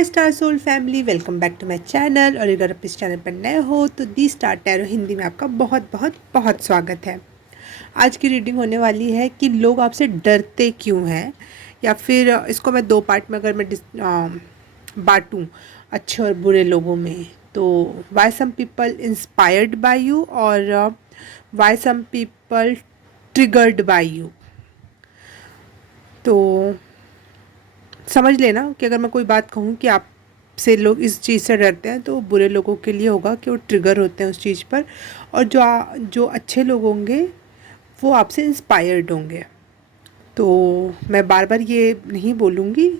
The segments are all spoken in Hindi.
Hi star soul family, welcome back to my channel. और अगर आप इस चैनल पर नए हो तो दी स्टार टैरो हिंदी में आपका बहुत बहुत बहुत स्वागत है। आज की रीडिंग होने वाली है कि लोग आपसे डरते क्यों हैं, या फिर इसको मैं दो पार्ट में अगर मैं बांटूं अच्छे और बुरे लोगों में, तो why some people inspired by you और why some people triggered by you. तो समझ लेना कि अगर मैं कोई बात कहूँ कि आप से लोग इस चीज़ से डरते हैं तो बुरे लोगों के लिए होगा कि वो ट्रिगर होते हैं उस चीज़ पर, और जो अच्छे लोग होंगे वो आपसे इंस्पायर्ड होंगे। तो मैं बार बार ये नहीं बोलूँगी,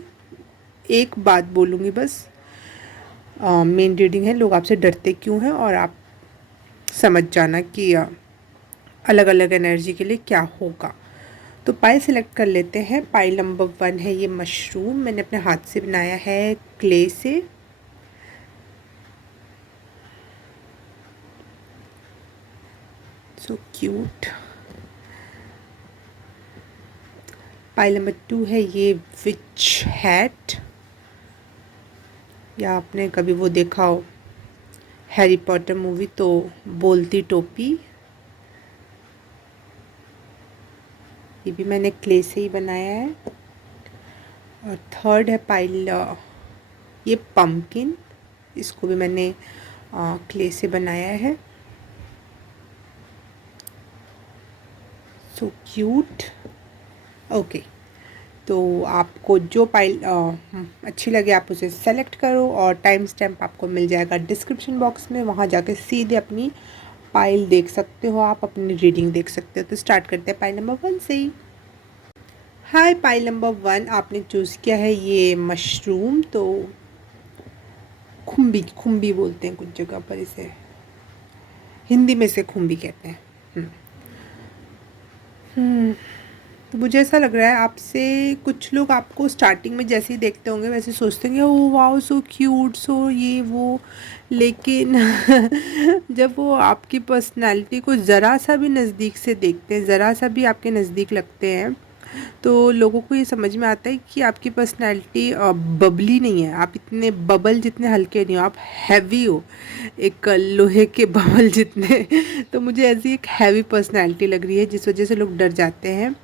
एक बात बोलूँगी बस। मेन रीडिंग है लोग आपसे डरते क्यों हैं, और आप समझ जाना कि अलग अलग एनर्जी के लिए क्या होगा। तो पाइल सिलेक्ट कर लेते हैं। पाइल नंबर 1 है ये मशरूम, मैंने अपने हाथ से बनाया है क्ले से। So cute. पाइल नंबर 2 है ये विच हैट, या आपने कभी वो देखा हो हैरी पॉटर मूवी तो बोलती टोपी। ये भी मैंने क्ले से ही बनाया है। और थर्ड है पाइल ये पम्पकिन, इसको भी मैंने क्ले से बनाया है। So cute. ओके, तो आपको जो पाइल अच्छी लगे आप उसे सेलेक्ट करो, और टाइम स्टैम्प आपको मिल जाएगा डिस्क्रिप्शन बॉक्स में। वहाँ जाके सीधे अपनी पाइल देख सकते हो, आप अपनी रीडिंग देख सकते हो। तो स्टार्ट करते हैं पाइल नंबर 1 से ही। हाय, पाइल नंबर 1 आपने चूज़ किया है ये मशरूम। तो खुम्बी खुम्बी बोलते हैं कुछ जगह पर इसे, हिंदी में से खुम्बी कहते हैं। तो मुझे ऐसा लग रहा है आपसे कुछ लोग आपको स्टार्टिंग में जैसे ही देखते होंगे वैसे सोचते होंगे oh wow so cute so ये वो, लेकिन जब वो आपकी पर्सनैलिटी को ज़रा सा भी नज़दीक से देखते हैं, ज़रा सा भी आपके नज़दीक लगते हैं, तो लोगों को ये समझ में आता है कि आपकी पर्सनैलिटी बबली नहीं है। आप इतने बबल जितने हल्के नहीं हो, आप हैवी हो, एक लोहे के बबल जितने। तो मुझे ऐसी एक हैवी पर्सनैलिटी लग रही है जिस वजह से लोग डर जाते हैं,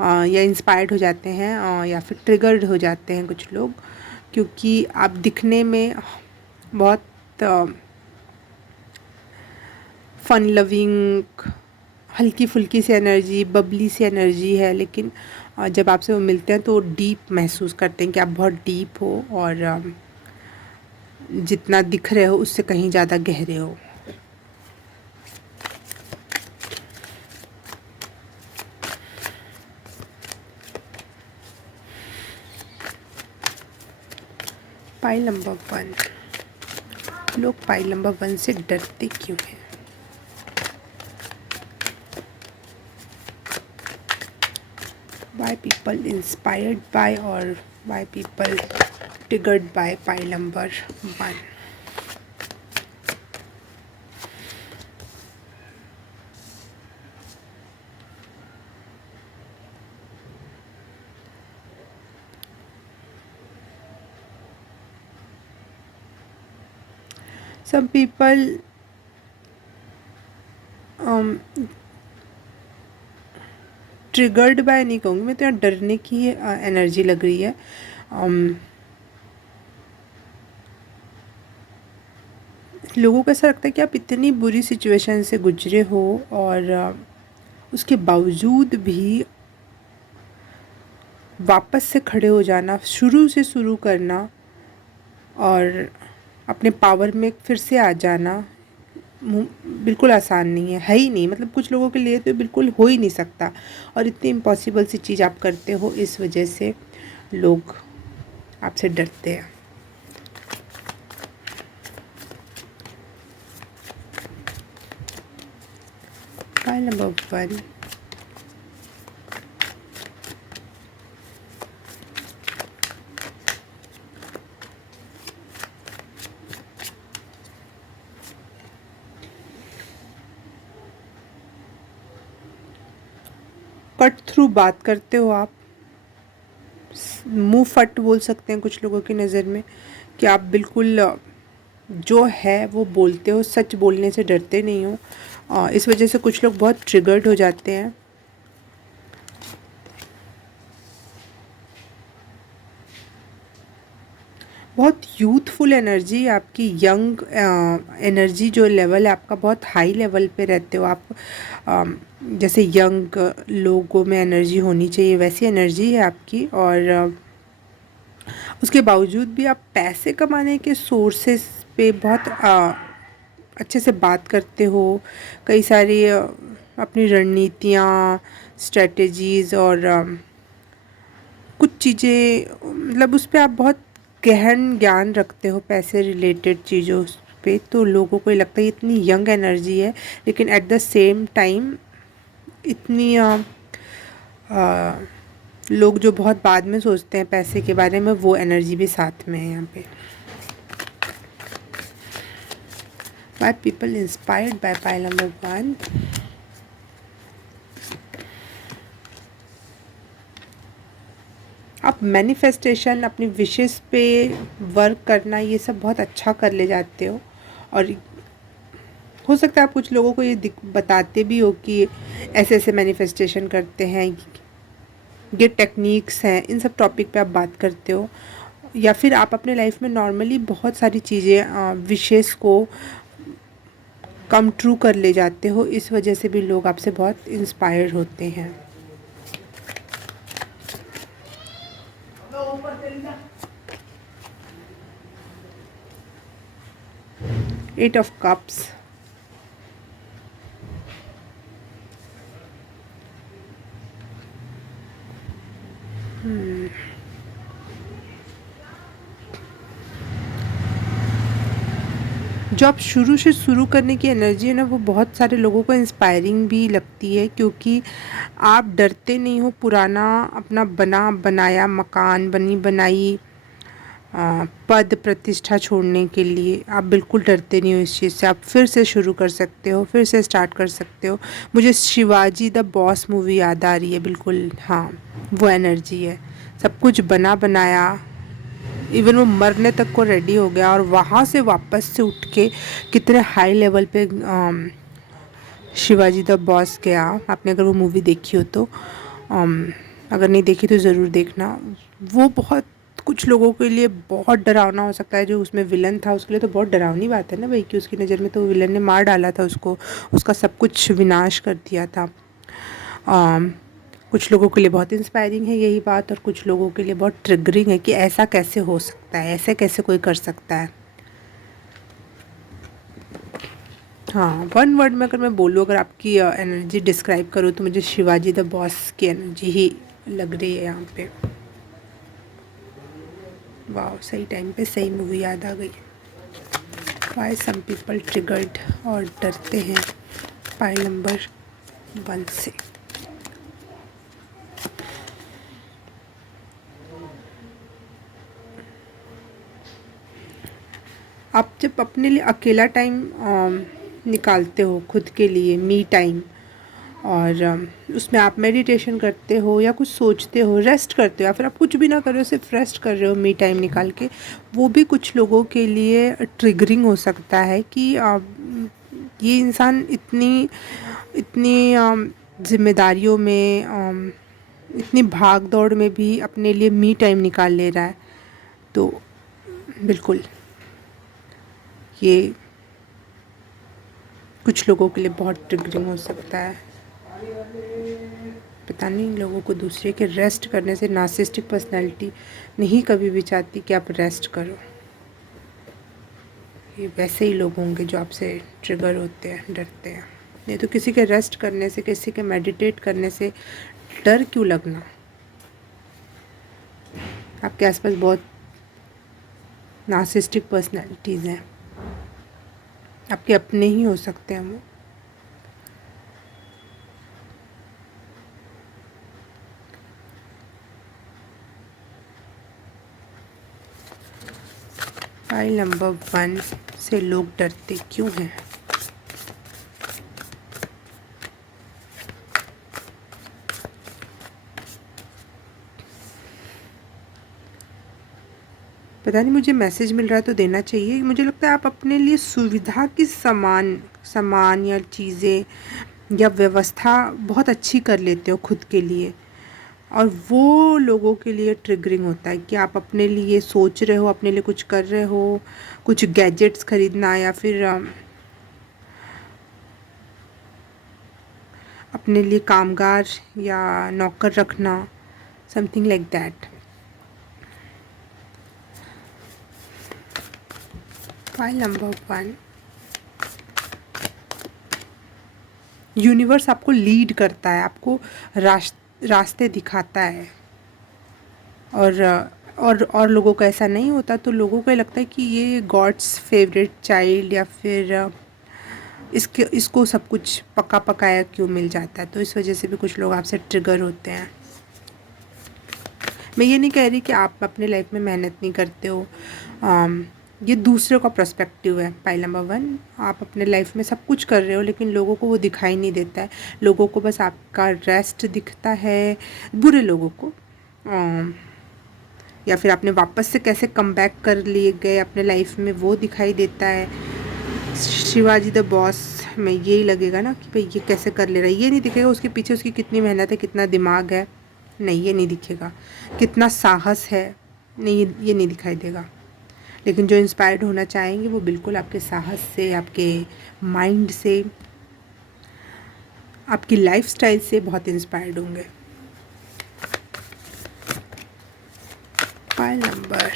या इंस्पायर्ड हो जाते हैं, या फिर ट्रिगर्ड हो जाते हैं कुछ लोग, क्योंकि आप दिखने में बहुत फन लविंग, हल्की फुल्की सी एनर्जी, बबली सी एनर्जी है, लेकिन जब आपसे वो मिलते हैं तो डीप महसूस करते हैं कि आप बहुत डीप हो, और जितना दिख रहे हो उससे कहीं ज़्यादा गहरे हो। पाइल नंबर 1, लोग पाइल नंबर 1 से डरते क्यों हैं? Why people inspired by or why people triggered by pile number 1? Some people triggered by नहीं कहूँगी मैं, तो यहाँ डरने की एनर्जी लग रही है। लोगों को ऐसा लगता है कि आप इतनी बुरी सिचुएशन से गुजरे हो, और उसके बावजूद भी वापस से खड़े हो जाना, शुरू से शुरू करना, और अपने पावर में फिर से आ जाना बिल्कुल आसान नहीं है ही नहीं। मतलब कुछ लोगों के लिए तो बिल्कुल हो ही नहीं सकता, और इतनी इम्पॉसिबल सी चीज़ आप करते हो, इस वजह से लोग आपसे डरते हैं। पाइल नंबर 1, कट थ्रू बात करते हो आप, मुंह फट बोल सकते हैं कुछ लोगों की नज़र में, कि आप बिल्कुल जो है वो बोलते हो, सच बोलने से डरते नहीं हो। इस वजह से कुछ लोग बहुत ट्रिगर्ड हो जाते हैं। बहुत यूथफुल एनर्जी आपकी, यंग एनर्जी जो लेवल है आपका बहुत हाई लेवल पे रहते हो आप। जैसे यंग लोगों में एनर्जी होनी चाहिए वैसी एनर्जी है आपकी। और उसके बावजूद भी आप पैसे कमाने के सोर्सेस पे बहुत अच्छे से बात करते हो। कई सारी अपनी रणनीतियाँ, स्ट्रेटजीज़ और कुछ चीज़ें, मतलब उस पे आप बहुत गहन ज्ञान रखते हो पैसे रिलेटेड चीज़ों पे। तो लोगों को ये लगता है इतनी यंग एनर्जी है, लेकिन एट द सेम टाइम इतनी लोग जो बहुत बाद में सोचते हैं पैसे के बारे में, वो एनर्जी भी साथ में है यहाँ पे। Why people inspired by pile number 1? आप मैनिफेस्टेशन, अपनी विशेस पे वर्क करना, ये सब बहुत अच्छा कर ले जाते हो। और हो सकता है आप कुछ लोगों को ये बताते भी हो कि ऐसे ऐसे मैनिफेस्टेशन करते हैं, ये टेक्निक्स हैं, इन सब टॉपिक पे आप बात करते हो। या फिर आप अपने लाइफ में नॉर्मली बहुत सारी चीज़ें, विशेस को कम ट्रू कर ले जाते हो। इस वजह से भी लोग आपसे बहुत इंस्पायर होते हैं। एट ऑफ कप्स, जो आप शुरू से शुरू करने की एनर्जी है ना, वो बहुत सारे लोगों को इंस्पायरिंग भी लगती है, क्योंकि आप डरते नहीं हो पुराना अपना बना बनाया मकान, बनी बनाई पद प्रतिष्ठा छोड़ने के लिए। आप बिल्कुल डरते नहीं हो इस चीज़ से। आप फिर से शुरू कर सकते हो, फिर से स्टार्ट कर सकते हो। मुझे शिवाजी द बॉस मूवी याद आ रही है बिल्कुल, हाँ वो एनर्जी है। सब कुछ बना बनाया, इवन वो मरने तक को रेडी हो गया, और वहाँ से वापस से उठ के कितने हाई लेवल पे शिवाजी द बॉस गया। आपने अगर वो मूवी देखी हो तो, अगर नहीं देखी तो ज़रूर देखना। वो बहुत कुछ लोगों के लिए बहुत डरावना हो सकता है। जो उसमें विलन था उसके लिए तो बहुत डरावनी बात है ना भाई, कि उसकी नज़र में तो विलन ने मार डाला था उसको, उसका सब कुछ विनाश कर दिया था। कुछ लोगों के लिए बहुत इंस्पायरिंग है यही बात, और कुछ लोगों के लिए बहुत ट्रिगरिंग है कि ऐसा कैसे हो सकता है, ऐसे कैसे कोई कर सकता है। हाँ, वन वर्ड में अगर मैं बोलूँ, अगर आपकी एनर्जी डिस्क्राइब करूँ, तो मुझे शिवाजी द बॉस की एनर्जी ही लग रही है यहाँ पे। वाह, सही टाइम पे सही मूवी याद आ गई। वाई सम पीपल ट्रिगर्ड, और डरते हैं पाइल नंबर 1 से। आप जब अपने लिए अकेला टाइम निकालते हो, खुद के लिए मी टाइम, और उसमें आप मेडिटेशन करते हो या कुछ सोचते हो, रेस्ट करते हो, या फिर आप कुछ भी ना कर रहे हो, सिर्फ रेस्ट कर रहे हो मी टाइम निकाल के, वो भी कुछ लोगों के लिए ट्रिगरिंग हो सकता है कि ये इंसान इतनी इतनी जिम्मेदारियों में, इतनी भाग दौड़ में भी अपने लिए मी टाइम निकाल ले रहा है। तो बिल्कुल ये कुछ लोगों के लिए बहुत ट्रिगरिंग हो सकता है। पता नहीं लोगों को दूसरे के रेस्ट करने से, नार्सिसिस्टिक पर्सनैलिटी नहीं कभी भी चाहती कि आप रेस्ट करो। ये वैसे ही लोग होंगे जो आपसे ट्रिगर होते हैं, डरते हैं। नहीं तो किसी के रेस्ट करने से, किसी के मेडिटेट करने से डर क्यों लगना। आपके आसपास बहुत नार्सिसिस्टिक पर्सनैलिटीज़ हैं, आपके अपने ही हो सकते हैं वो। फाइल नंबर 1 से लोग डरते क्यों हैं? पता नहीं मुझे मैसेज मिल रहा है तो देना चाहिए। मुझे लगता है आप अपने लिए सुविधा की सामान या चीज़ें या व्यवस्था बहुत अच्छी कर लेते हो खुद के लिए, और वो लोगों के लिए ट्रिगरिंग होता है कि आप अपने लिए सोच रहे हो, अपने लिए कुछ कर रहे हो, कुछ गैजेट्स खरीदना या फिर अपने लिए कामगार या नौकर रखना, something like that. File number 1, universe आपको लीड करता है, आपको रास्ते दिखाता है। और लोगों को ऐसा नहीं होता, तो लोगों को लगता है कि ये गॉड्स फेवरेट चाइल्ड, या फिर इसको सब कुछ पका पकाया क्यों मिल जाता है। तो इस वजह से भी कुछ लोग आपसे ट्रिगर होते हैं। मैं ये नहीं कह रही कि आप अपने लाइफ में मेहनत नहीं करते हो, ये दूसरे का पर्सपेक्टिव है। पॉइंट नंबर 1, आप अपने लाइफ में सब कुछ कर रहे हो लेकिन लोगों को वो दिखाई नहीं देता है। लोगों को बस आपका रेस्ट दिखता है, बुरे लोगों को, या फिर आपने वापस से कैसे कम बैक कर लिए गए अपने लाइफ में वो दिखाई देता है। शिवाजी द बॉस में यही लगेगा ना कि भाई ये कैसे कर ले रहा है, ये नहीं दिखेगा उसके पीछे उसकी कितनी मेहनत है, कितना दिमाग है, नहीं ये नहीं दिखेगा। कितना साहस है, नहीं ये नहीं दिखाई देगा। लेकिन जो इंस्पायर्ड होना चाहेंगे वो बिल्कुल आपके साहस से, आपके माइंड से, आपकी लाइफस्टाइल से बहुत इंस्पायर्ड होंगे। Pile number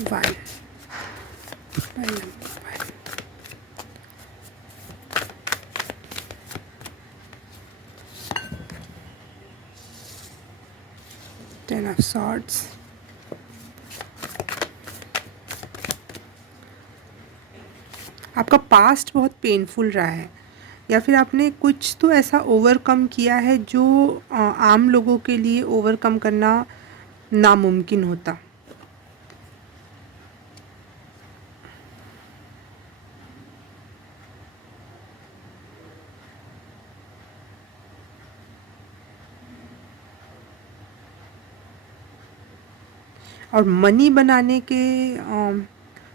1, pile number 1, ten of swords, आपका पास्ट बहुत पेनफुल रहा है, या फिर आपने कुछ तो ऐसा ओवरकम किया है जो आम लोगों के लिए ओवरकम करना नामुमकिन होता। और मनी बनाने के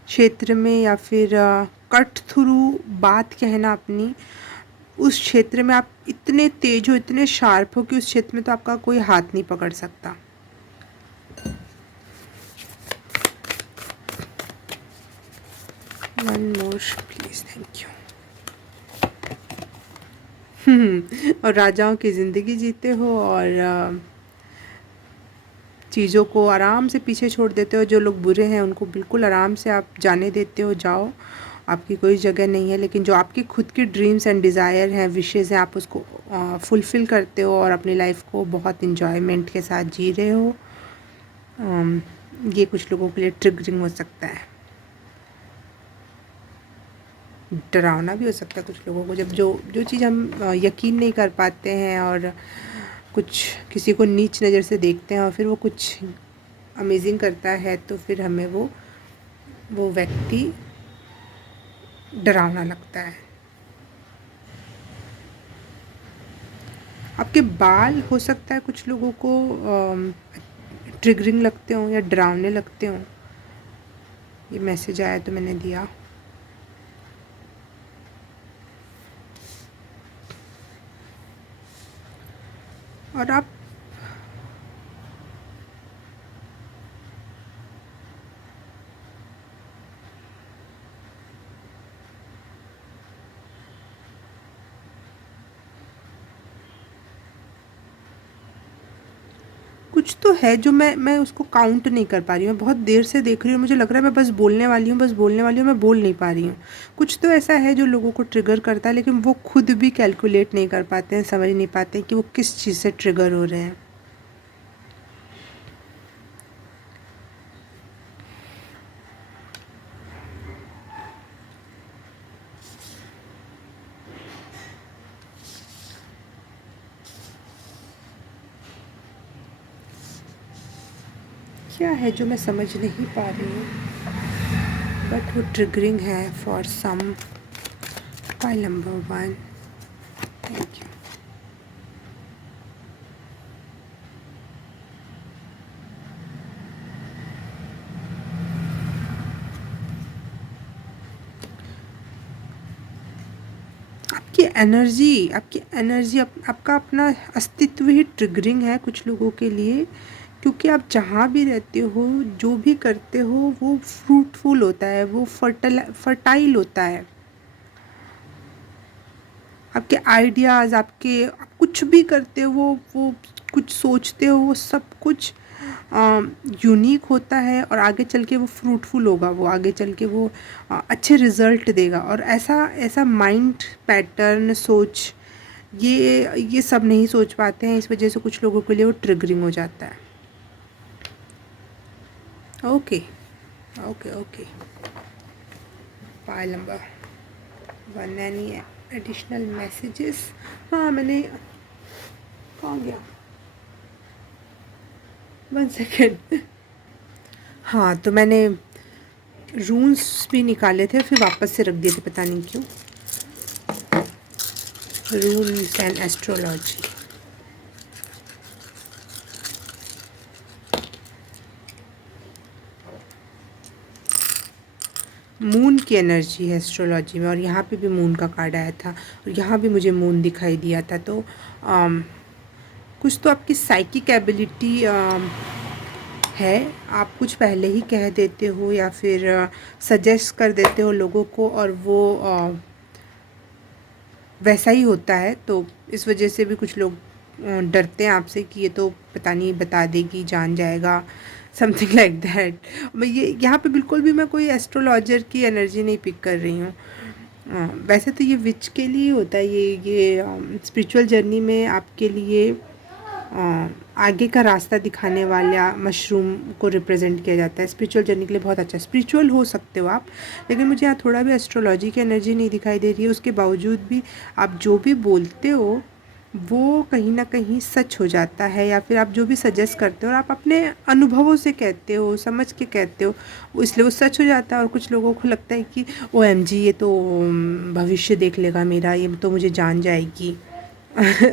क्षेत्र में, या फिर कट थ्रू बात कहना अपनी, उस क्षेत्र में आप इतने तेज हो, इतने शार्प हो कि उस क्षेत्र में तो आपका कोई हाथ नहीं पकड़ सकता। One more please, thank you. और राजाओं की ज़िंदगी जीते हो, और चीज़ों को आराम से पीछे छोड़ देते हो। जो लोग बुरे हैं उनको बिल्कुल आराम से आप जाने देते हो, जाओ, आपकी कोई जगह नहीं है। लेकिन जो आपकी खुद की ड्रीम्स एंड डिज़ायर हैं, विशेज़ हैं, आप उसको फुलफ़िल करते हो और अपनी लाइफ को बहुत इन्जॉयमेंट के साथ जी रहे हो। ये कुछ लोगों के लिए ट्रिगरिंग हो सकता है, डरावना भी हो सकता है कुछ लोगों को। जब जो चीज़ हम यकीन नहीं कर पाते हैं और कुछ किसी को नीच नज़र से देखते हैं और फिर वो कुछ अमेजिंग करता है, तो फिर हमें वो व्यक्ति डरावना लगता है। आपके बाल हो सकता है कुछ लोगों को ट्रिगरिंग लगते हों या डरावने लगते हों। ये मैसेज आया तो मैंने दिया। और आप कुछ तो है जो मैं उसको काउंट नहीं कर पा रही हूँ। मैं बहुत देर से देख रही हूँ, मुझे लग रहा है मैं बस बोलने वाली हूँ, बस बोलने वाली हूँ, मैं बोल नहीं पा रही हूँ। कुछ तो ऐसा है जो लोगों को ट्रिगर करता है, लेकिन वो खुद भी कैलकुलेट नहीं कर पाते हैं, समझ नहीं पाते हैं कि वो किस चीज़ से ट्रिगर हो रहे हैं। क्या है जो मैं समझ नहीं पा रही हूँ, बट वो ट्रिगरिंग है for some. File number 1, thank you. आपकी एनर्जी आपका अपना अस्तित्व ही ट्रिगरिंग है कुछ लोगों के लिए, क्योंकि आप जहाँ भी रहते हो, जो भी करते हो, वो फ्रूटफुल होता है, वो फर्टाइल होता है। आपके आइडियाज़, आप कुछ भी करते हो, वो कुछ सोचते हो, वो सब कुछ यूनिक होता है और आगे चल के वो फ्रूटफुल होगा, वो आगे चल के वो अच्छे रिज़ल्ट देगा। और ऐसा ऐसा माइंड पैटर्न, सोच, ये सब नहीं सोच पाते हैं, इस वजह से कुछ लोगों के लिए वो ट्रिगरिंग हो जाता है। Okay okay okay, file number 1, any additional messages? हाँ, मैंने, कहाँ गया, 1 सेकेंड। हाँ, तो मैंने रून्स भी निकाले थे, फिर वापस से रख दिए थे, पता नहीं क्यों। रून्स एंड एस्ट्रोलॉजी। मून की एनर्जी है एस्ट्रोलॉजी में, और यहाँ पे भी मून का कार्ड आया था, और यहाँ भी मुझे मून दिखाई दिया था। तो कुछ तो आपकी साइकिक एबिलिटी है, आप कुछ पहले ही कह देते हो या फिर सजेस्ट कर देते हो लोगों को, और वो वैसा ही होता है। तो इस वजह से भी कुछ लोग डरते हैं आपसे कि ये तो पता नहीं बता देगी, जान जाएगा, समथिंग लाइक दैट। मैं ये यहाँ पे बिल्कुल भी मैं कोई एस्ट्रोलॉजर की एनर्जी नहीं पिक कर रही हूँ। वैसे तो ये विच के लिए होता है, ये स्पिरिचुअल जर्नी में आपके लिए आगे का रास्ता दिखाने वाला मशरूम को रिप्रेजेंट किया जाता है। स्पिरिचुअल जर्नी के लिए बहुत अच्छा, स्पिरिचुअल हो सकते हो आप, लेकिन मुझे यहाँ थोड़ा भी एस्ट्रोलॉजी की एनर्जी नहीं दिखाई दे रही है। उसके बावजूद भी आप जो भी बोलते हो वो कहीं ना कहीं सच हो जाता है, या फिर आप जो भी सजेस्ट करते हो और आप अपने अनुभवों से कहते हो, समझ के कहते हो, इसलिए वो सच हो जाता है। और कुछ लोगों को लगता है कि OMG, ये तो भविष्य देख लेगा मेरा, ये तो मुझे जान जाएगी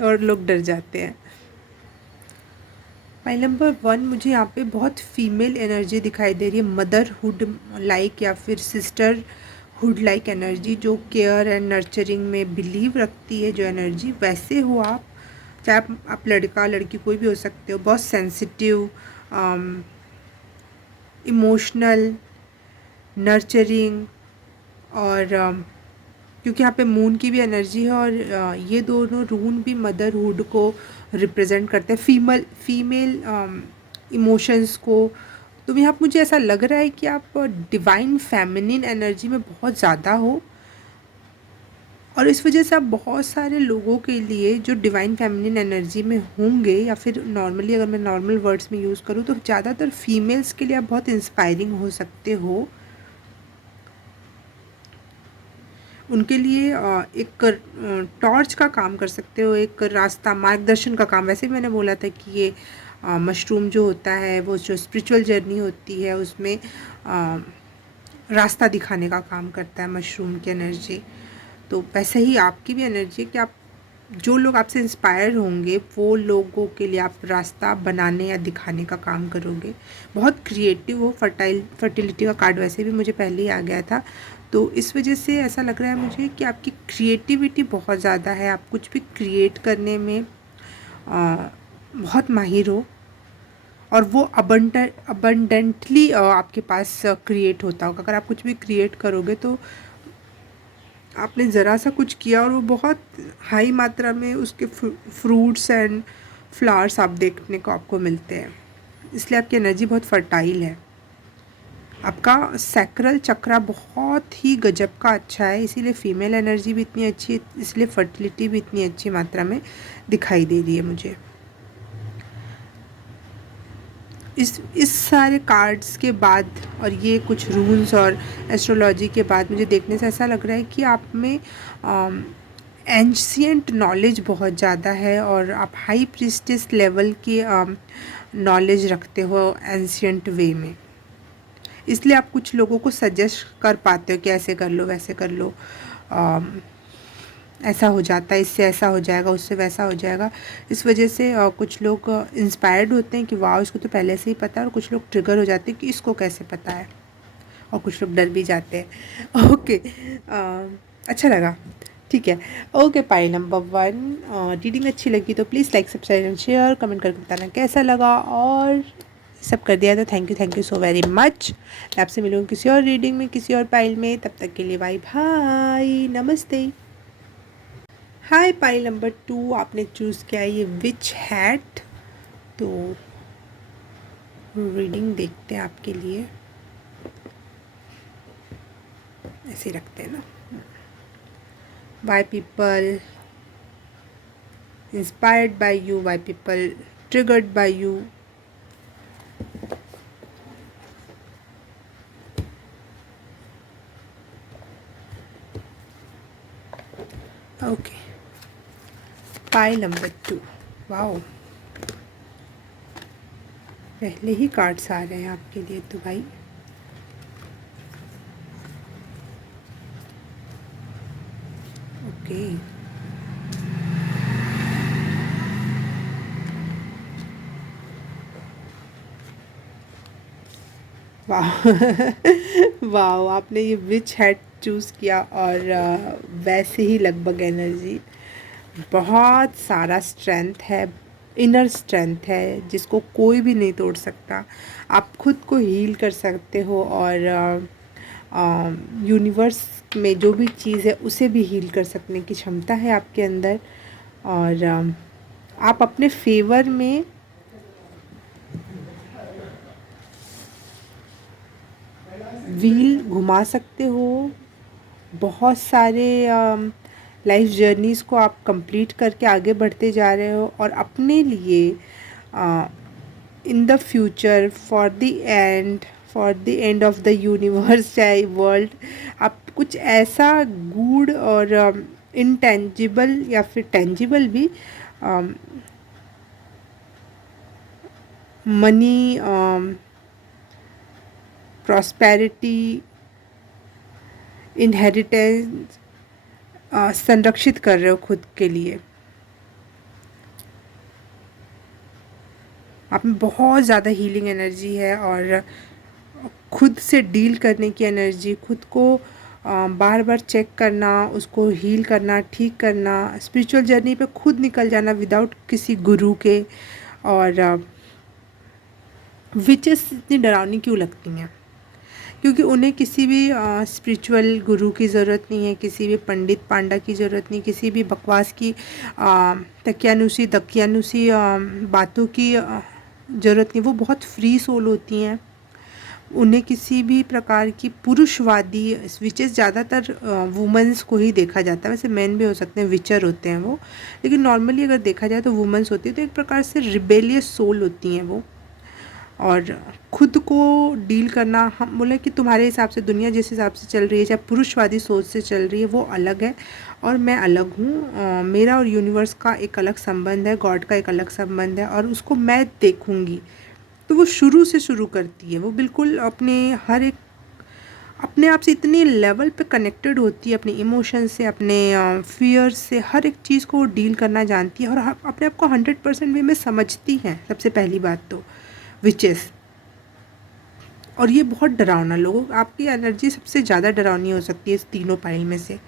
और लोग डर जाते हैं। फाइल नंबर 1, मुझे यहाँ पे बहुत फीमेल एनर्जी दिखाई दे रही है, मदरहुड लाइक या फिर सिस्टरहुड लाइक एनर्जी, जो केयर एंड नर्चरिंग में बिलीव रखती है। जो एनर्जी वैसे हो आप, चाहे आप लड़का लड़की कोई भी हो सकते हो, बहुत सेंसिटिव, इमोशनल, नर्चरिंग, और क्योंकि यहाँ पे मून की भी एनर्जी है, और ये दोनों रून भी मदरहुड को रिप्रेजेंट करते हैं, फीमेल इमोशंस को। तो यहाँ मुझे ऐसा लग रहा है कि आप डिवाइन फेमिनिन एनर्जी में बहुत ज़्यादा हो, और इस वजह से आप बहुत सारे लोगों के लिए जो डिवाइन फेमिनिन एनर्जी में होंगे, या फिर नॉर्मली अगर मैं नॉर्मल वर्ड्स में यूज़ करूँ तो ज़्यादातर फीमेल्स के लिए आप बहुत इंस्पायरिंग हो सकते हो। उनके लिए एक टॉर्च का काम कर सकते हो, एक रास्ता, मार्गदर्शन का काम। वैसे भी मैंने बोला था कि ये मशरूम जो होता है, वो जो स्पिरिचुअल जर्नी होती है उसमें रास्ता दिखाने का काम करता है मशरूम की एनर्जी। तो वैसे ही आपकी भी एनर्जी है कि आप, जो लोग आपसे इंस्पायर होंगे वो लोगों के लिए आप रास्ता बनाने या दिखाने का काम करोगे। बहुत क्रिएटिव हो, फर्टिलिटी का कार्ड वैसे भी मुझे पहले ही आ गया था, तो इस वजह से ऐसा लग रहा है मुझे कि आपकी क्रिएटिविटी बहुत ज़्यादा है, आप कुछ भी क्रिएट करने में बहुत माहिर हो, और वो अबंडेंटली आपके पास क्रिएट होता होगा। अगर आप कुछ भी क्रिएट करोगे तो आपने ज़रा सा कुछ किया और वो बहुत हाई मात्रा में उसके फ्रूट्स एंड फ्लावर्स आप देखने को आपको मिलते हैं। इसलिए आपकी एनर्जी बहुत फर्टाइल है। आपका सैक्रल चक्रा बहुत ही गजब का अच्छा है, इसीलिए फीमेल एनर्जी भी इतनी अच्छी है, इसलिए फर्टिलिटी भी इतनी अच्छी मात्रा में दिखाई दे रही है मुझे। इस सारे कार्ड्स के बाद और ये कुछ रूल्स और एस्ट्रोलॉजी के बाद मुझे देखने से ऐसा लग रहा है कि आप में एंशियंट नॉलेज बहुत ज़्यादा है, और आप हाई प्रीस्टिस लेवल की नॉलेज रखते हो एंशियंट वे में। इसलिए आप कुछ लोगों को सजेस्ट कर पाते हो कि ऐसे कर लो, वैसे कर लो, ऐसा हो जाता है, इससे ऐसा हो जाएगा, उससे वैसा हो जाएगा। इस वजह से कुछ लोग इंस्पायर्ड होते हैं कि वाह, इसको तो पहले से ही पता है, और कुछ लोग ट्रिगर हो जाते हैं कि इसको कैसे पता है, और कुछ लोग डर भी जाते हैं। ओके, अच्छा लगा। ठीक है। ओके, पाइल नंबर 1, रीडिंग अच्छी लगी तो please like subscribe and share, comment करके बताना कैसा लगा, और सब कर दिया तो thank you so very much. मैं आपसे मिलूँगी किसी और रीडिंग में, किसी और पाइल में। तब तक के लिए बाय बाय, नमस्ते। हाय, पाइल नंबर 2 आपने चूज़ किया है ये विच हैट। तो रीडिंग देखते हैं आपके लिए, ऐसे ही रखते हैं ना। Why people inspired by you, Y people triggered by you. Okay, pile number 2। Wow, पहले ही कार्ड्स आ रहे हैं आपके लिए तो भाई। ओके, वाह वाह, आपने ये विच हैट चूज़ किया, और वैसे ही लगभग एनर्जी, बहुत सारा स्ट्रेंथ है, इनर स्ट्रेंथ है जिसको कोई भी नहीं तोड़ सकता। आप खुद को हील कर सकते हो, और यूनिवर्स में जो भी चीज़ है उसे भी हील कर सकने की क्षमता है आपके अंदर। और आप अपने फेवर में व्हील घुमा सकते हो। बहुत सारे लाइफ जर्नीज़ को आप कंप्लीट करके आगे बढ़ते जा रहे हो, और अपने लिए in the future, for the end of the universe चाहे वर्ल्ड, आप कुछ ऐसा गूढ़ और इनटेंजिबल या फिर टेंजिबल भी मनी, प्रॉस्पेरिटी, इनहेरिटेंस संरक्षित कर रहे हो खुद के लिए। आप में बहुत ज़्यादा हीलिंग एनर्जी है, और खुद से डील करने की एनर्जी, खुद को बार बार चेक करना, उसको हील करना, ठीक करना, स्पिरिचुअल जर्नी पे खुद निकल जाना विदाउट किसी गुरु के। और विचेस इतनी डरावनी क्यों लगती हैं? क्योंकि उन्हें किसी भी स्पिरिचुअल गुरु की ज़रूरत नहीं है, किसी भी पंडित पांडा की ज़रूरत नहीं, किसी भी बकवास की तकियानुसी दकियानुसी बातों की ज़रूरत नहीं। वो बहुत फ्री सोल होती हैं। उन्हें किसी भी प्रकार की पुरुषवादी विचेस, ज़्यादातर वुमेंस को ही देखा जाता है, वैसे मेन भी हो सकते हैं, विचर होते हैं वो, लेकिन नॉर्मली अगर देखा जाए तो वुमेंस होती है। तो एक प्रकार से रिबेलियस सोल होती हैं वो। और खुद को डील करना, हम बोले कि तुम्हारे हिसाब से दुनिया जिस हिसाब से चल रही है, चाहे पुरुषवादी सोच से चल रही है, वो अलग है और मैं अलग हूँ। मेरा और यूनिवर्स का एक अलग संबंध है, गॉड का एक अलग संबंध है, और उसको मैं देखूँगी। तो वो शुरू से शुरू करती है, वो बिल्कुल अपने आप से इतनी लेवल पे कनेक्टेड होती है, अपने इमोशन से, अपने फियर से, हर एक चीज़ को डील करना जानती है, और अपने आप को 100% वे में समझती हैं। सबसे पहली बात तो विचेस, और ये बहुत डरावना, लोगों आपकी एनर्जी सबसे ज़्यादा डरावनी हो सकती है इस तीनों पाइल में से।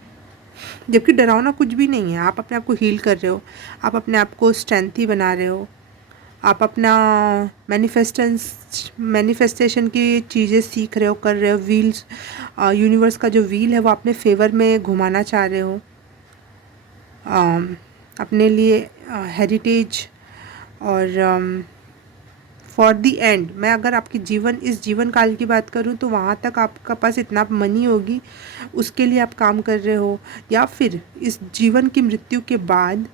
जबकि डरावना कुछ भी नहीं है, आप अपने आप को हील कर रहे हो, आप अपने आप को स्ट्रेंथी बना रहे हो, आप अपना मैनिफेस्टेशन की चीज़ें सीख रहे हो, कर रहे हो। व्हील्स, यूनिवर्स का जो व्हील है वो अपने फेवर में घुमाना चाह रहे हो। अपने लिए हेरिटेज और फॉर दी एंड, मैं अगर आपकी इस जीवन काल की बात करूं तो वहाँ तक आपका पास इतना मनी होगी, उसके लिए आप काम कर रहे हो। या फिर इस जीवन की मृत्यु के बाद,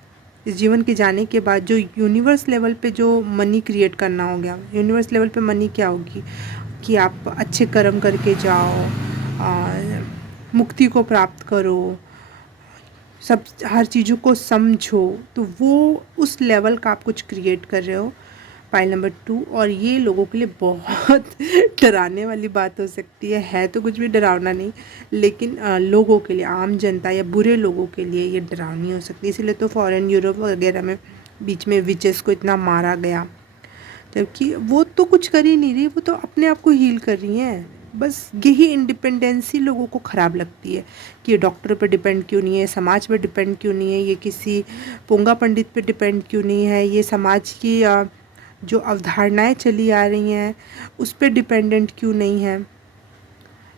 इस जीवन के जाने के बाद जो यूनिवर्स लेवल पे जो मनी क्रिएट करना हो गया। यूनिवर्स लेवल पे मनी क्या होगी कि आप अच्छे कर्म करके जाओ, मुक्ति को प्राप्त करो, सब हर चीज़ों को समझो। तो वो उस लेवल का आप कुछ क्रिएट कर रहे हो, पाइल नंबर 2। और ये लोगों के लिए बहुत डराने वाली बात हो सकती है तो कुछ भी डरावना नहीं, लेकिन लोगों के लिए, आम जनता या बुरे लोगों के लिए ये डरावनी हो सकती है। इसीलिए तो फॉरेन, यूरोप वगैरह में बीच में विचेस को इतना मारा गया, जबकि वो तो कुछ कर ही नहीं रही, वो तो अपने आप को हील कर रही हैं। बस यही इंडिपेंडेंसी लोगों को ख़राब लगती है कि ये डॉक्टर पे डिपेंड क्यों नहीं है, समाज पे डिपेंड क्यों नहीं है, ये किसी पोंगा पंडित पे डिपेंड क्यों नहीं है, ये समाज की जो अवधारणाएं चली आ रही हैं उस पे डिपेंडेंट क्यों नहीं है।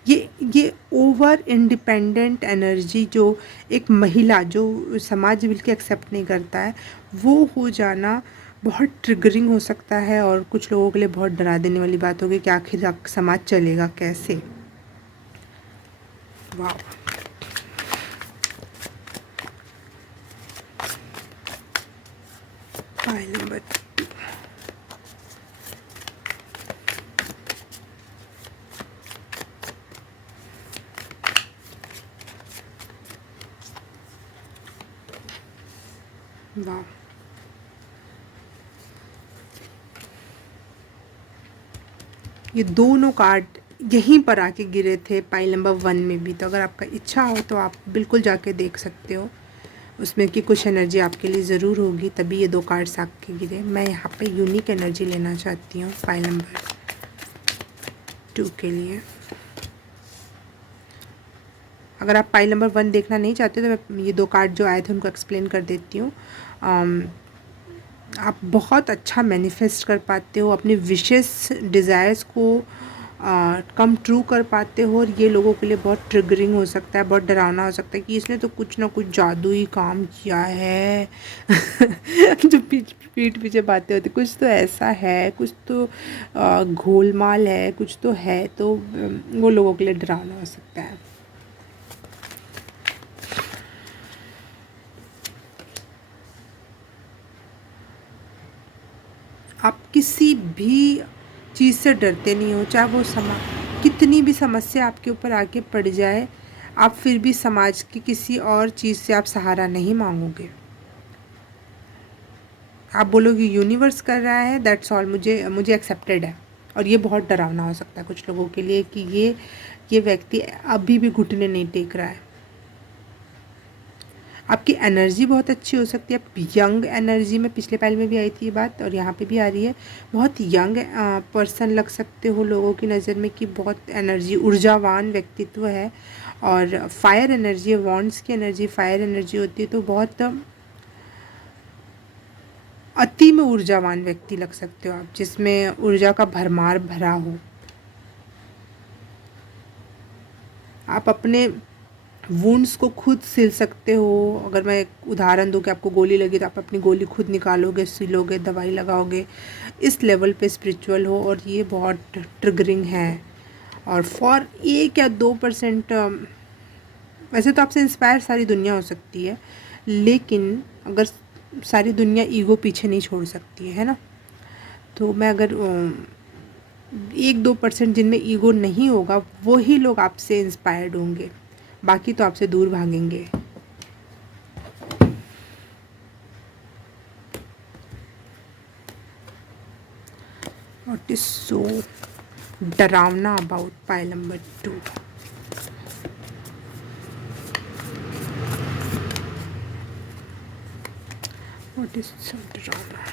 ये ओवर इंडिपेंडेंट एनर्जी जो एक महिला, जो समाज बिल्कुल एक्सेप्ट नहीं करता है, वो हो जाना बहुत ट्रिगरिंग हो सकता है और कुछ लोगों के लिए बहुत डरा देने वाली बात होगी कि आखिर समाज चलेगा कैसे। वाह, फाइल नंबर 2। वाह, ये दोनों कार्ड यहीं पर आके गिरे थे पाइल नंबर 1 में भी। तो अगर आपका इच्छा हो तो आप बिल्कुल जाके देख सकते हो उसमें कि कुछ एनर्जी आपके लिए ज़रूर होगी, तभी ये 2 कार्ड्स आके गिरे। मैं यहाँ पे यूनिक एनर्जी लेना चाहती हूँ पाइल नंबर 2 के लिए। अगर आप पाइल नंबर 1 देखना नहीं चाहते तो मैं ये 2 कार्ड जो आए थे उनको एक्सप्लेन कर देती हूँ। आप बहुत अच्छा मैनिफेस्ट कर पाते हो, अपने विशेस डिज़ायर्स को कम ट्रू कर पाते हो, और ये लोगों के लिए बहुत ट्रिगरिंग हो सकता है, बहुत डरावना हो सकता है कि इसने तो कुछ ना कुछ जादुई काम किया है। जो पीठ पीछे बातें होती, कुछ तो ऐसा है, कुछ तो घोलमाल है, कुछ तो है, तो वो लोगों के लिए डरावना हो सकता है। आप किसी भी चीज़ से डरते नहीं हो, चाहे वो कितनी भी समस्या आपके ऊपर आके पड़ जाए, आप फिर भी समाज की किसी और चीज़ से आप सहारा नहीं मांगोगे। आप बोलोगे यूनिवर्स कर रहा है, दैट्स ऑल, मुझे एक्सेप्टेड है। और ये बहुत डरावना हो सकता है कुछ लोगों के लिए कि ये व्यक्ति अभी भी घुटने नहीं टेक रहा है। आपकी एनर्जी बहुत अच्छी हो सकती है, आप यंग एनर्जी में, पिछले पाइल में भी आई थी ये बात और यहाँ पे भी आ रही है, बहुत यंग पर्सन लग सकते हो लोगों की नज़र में कि बहुत एनर्जी, ऊर्जावान व्यक्तित्व है। और फायर एनर्जी है, वॉन्ड्स की एनर्जी फायर एनर्जी होती है, तो बहुत अति में ऊर्जावान व्यक्ति लग सकते हो आप, जिसमें ऊर्जा का भरमार भरा हो। आप अपने वुंड्स को खुद सिल सकते हो। अगर मैं एक उदाहरण दूं कि आपको गोली लगी तो आप अपनी गोली खुद निकालोगे, सिलोगे, दवाई लगाओगे। इस लेवल पे स्पिरिचुअल हो, और ये बहुत ट्रिगरिंग है। और फॉर 1 या 2% वैसे तो आपसे इंस्पायर सारी दुनिया हो सकती है, लेकिन अगर सारी दुनिया ईगो पीछे नहीं छोड़ सकती है ना, तो मैं अगर 1-2% जिनमें ईगो नहीं होगा वही लोग आपसे इंस्पायर्ड होंगे, बाकी तो आपसे दूर भागेंगे। व्हाट इज सो डरावना about pile number 2? What is so डरावना,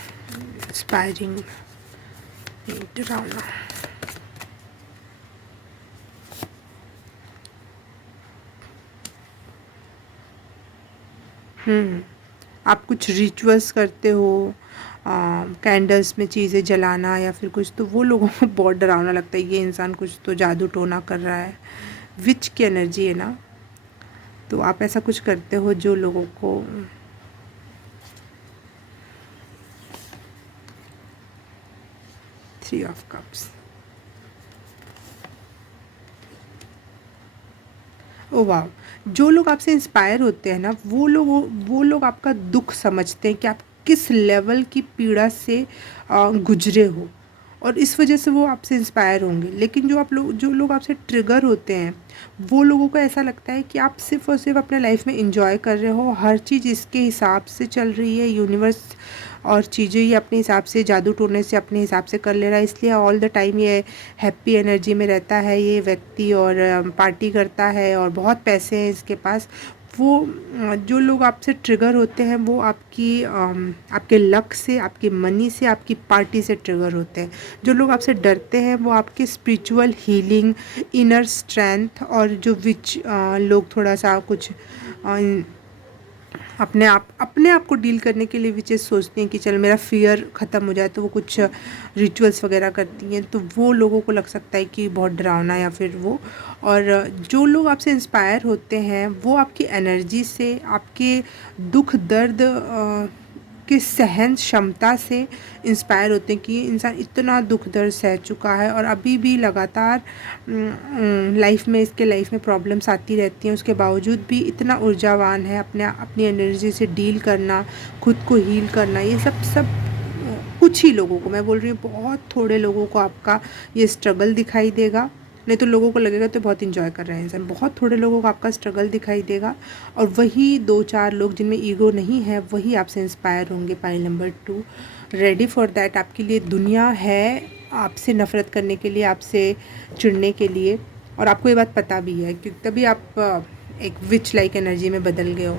इंस्पायरिंग, डरावना। आप कुछ रिचुअल्स करते हो, कैंडल्स में चीज़ें जलाना या फिर कुछ, तो वो लोगों को बहुत डरावना लगता है, ये इंसान कुछ तो जादू टोना कर रहा है। विच की एनर्जी है ना, तो आप ऐसा कुछ करते हो जो लोगों को थ्री ऑफ कप्स, ओ वाह, जो लोग आपसे इंस्पायर होते हैं ना, वो लोग आपका दुख समझते हैं कि आप किस लेवल की पीड़ा से गुजरे हो, और इस वजह से वो आपसे इंस्पायर होंगे। लेकिन जो लोग आपसे ट्रिगर होते हैं, वो लोगों को ऐसा लगता है कि आप सिर्फ़ और सिर्फ अपने लाइफ में इंजॉय कर रहे हो, हर चीज़ इसके हिसाब से चल रही है, यूनिवर्स और चीज़ें ये अपने हिसाब से, जादू टोने से अपने हिसाब से कर ले रहा है, इसलिए ऑल द टाइम ये हैप्पी एनर्जी में रहता है ये व्यक्ति, और पार्टी करता है और बहुत पैसे हैं इसके पास। वो जो लोग आपसे ट्रिगर होते हैं वो आपके लक से, आपकी मनी से, आपकी पार्टी से ट्रिगर होते हैं। जो लोग आपसे डरते हैं वो आपकी स्पिरिचुअल हीलिंग, इनर स्ट्रेंथ, और जो लोग थोड़ा सा कुछ अपने आप को डील करने के लिए विचेस सोचती हैं कि चल मेरा फियर ख़त्म हो जाए, तो वो कुछ रिचुअल्स वगैरह करती हैं, तो वो लोगों को लग सकता है कि बहुत डरावना या फिर वो। और जो लोग आपसे इंस्पायर होते हैं वो आपकी एनर्जी से, आपके दुख दर्द की सहन क्षमता से इंस्पायर होते हैं कि इंसान इतना दुख दर्द सह चुका है और अभी भी लगातार लाइफ में प्रॉब्लम्स आती रहती हैं, उसके बावजूद भी इतना ऊर्जावान है अपनी एनर्जी से डील करना, खुद को हील करना। ये सब कुछ ही लोगों को मैं बोल रही हूँ, बहुत थोड़े लोगों को आपका ये स्ट्रगल दिखाई देगा, नहीं तो लोगों को लगेगा तो बहुत इन्जॉय कर रहे हैं इंसान। बहुत थोड़े लोगों को आपका स्ट्रगल दिखाई देगा, और वही 2-4 लोग जिनमें ईगो नहीं है वही आपसे इंस्पायर होंगे। Pile number 2, ready for that. आपके लिए दुनिया है आपसे नफ़रत करने के लिए, आपसे चिढ़ने के लिए, और आपको ये बात पता भी है क्योंकि तभी आप एक विच लाइक एनर्जी में बदल गए हो।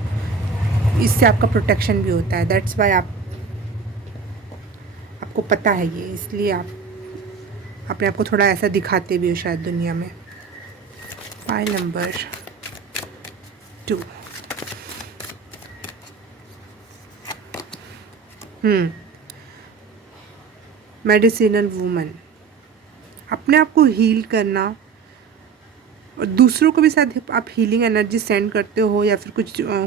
इससे आपका प्रोटेक्शन भी होता है, दैट्स वाई आपको पता है ये, इसलिए आप अपने आप को थोड़ा ऐसा दिखाते भी हो शायद दुनिया में। File number 2। Medicinal woman. अपने आप को हील करना और दूसरों को भी शायद आप हीलिंग एनर्जी सेंड करते हो, या फिर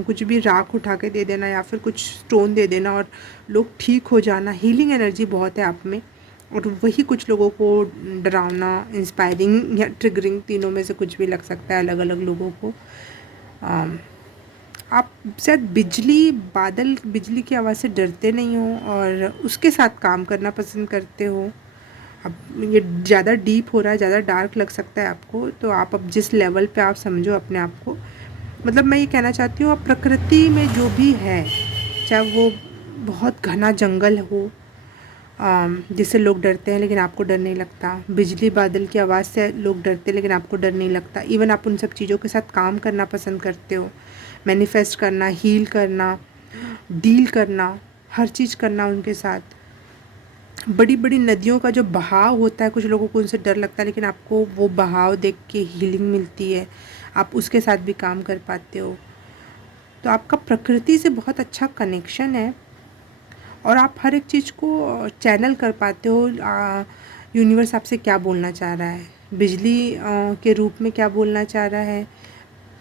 कुछ भी राख उठा के दे देना, या फिर कुछ स्टोन दे देना और लोग ठीक हो जाना। हीलिंग एनर्जी बहुत है आप में, और वही कुछ लोगों को डरावना, इंस्पायरिंग या ट्रिगरिंग, तीनों में से कुछ भी लग सकता है अलग अलग लोगों को। आप शायद बिजली की आवाज़ से डरते नहीं हो और उसके साथ काम करना पसंद करते हो। अब ये ज़्यादा डीप हो रहा है, ज़्यादा डार्क लग सकता है आपको, तो आप अब जिस लेवल पे आप समझो अपने आप को, मतलब मैं ये कहना चाहती हूँ, आप प्रकृति में जो भी है, चाहे वो बहुत घना जंगल हो जिससे लोग डरते हैं लेकिन आपको डर नहीं लगता, बिजली बादल की आवाज़ से लोग डरते हैं लेकिन आपको डर नहीं लगता, इवन आप उन सब चीज़ों के साथ काम करना पसंद करते हो, मैनिफेस्ट करना, हील करना, डील करना, हर चीज़ करना उनके साथ। बड़ी बड़ी नदियों का जो बहाव होता है, कुछ लोगों को उनसे डर लगता है, लेकिन आपको वो बहाव देख के हीलिंग मिलती है, आप उसके साथ भी काम कर पाते हो। तो आपका प्रकृति से बहुत अच्छा कनेक्शन है, और आप हर एक चीज़ को चैनल कर पाते हो। यूनिवर्स आपसे क्या बोलना चाह रहा है, बिजली के रूप में क्या बोलना चाह रहा है,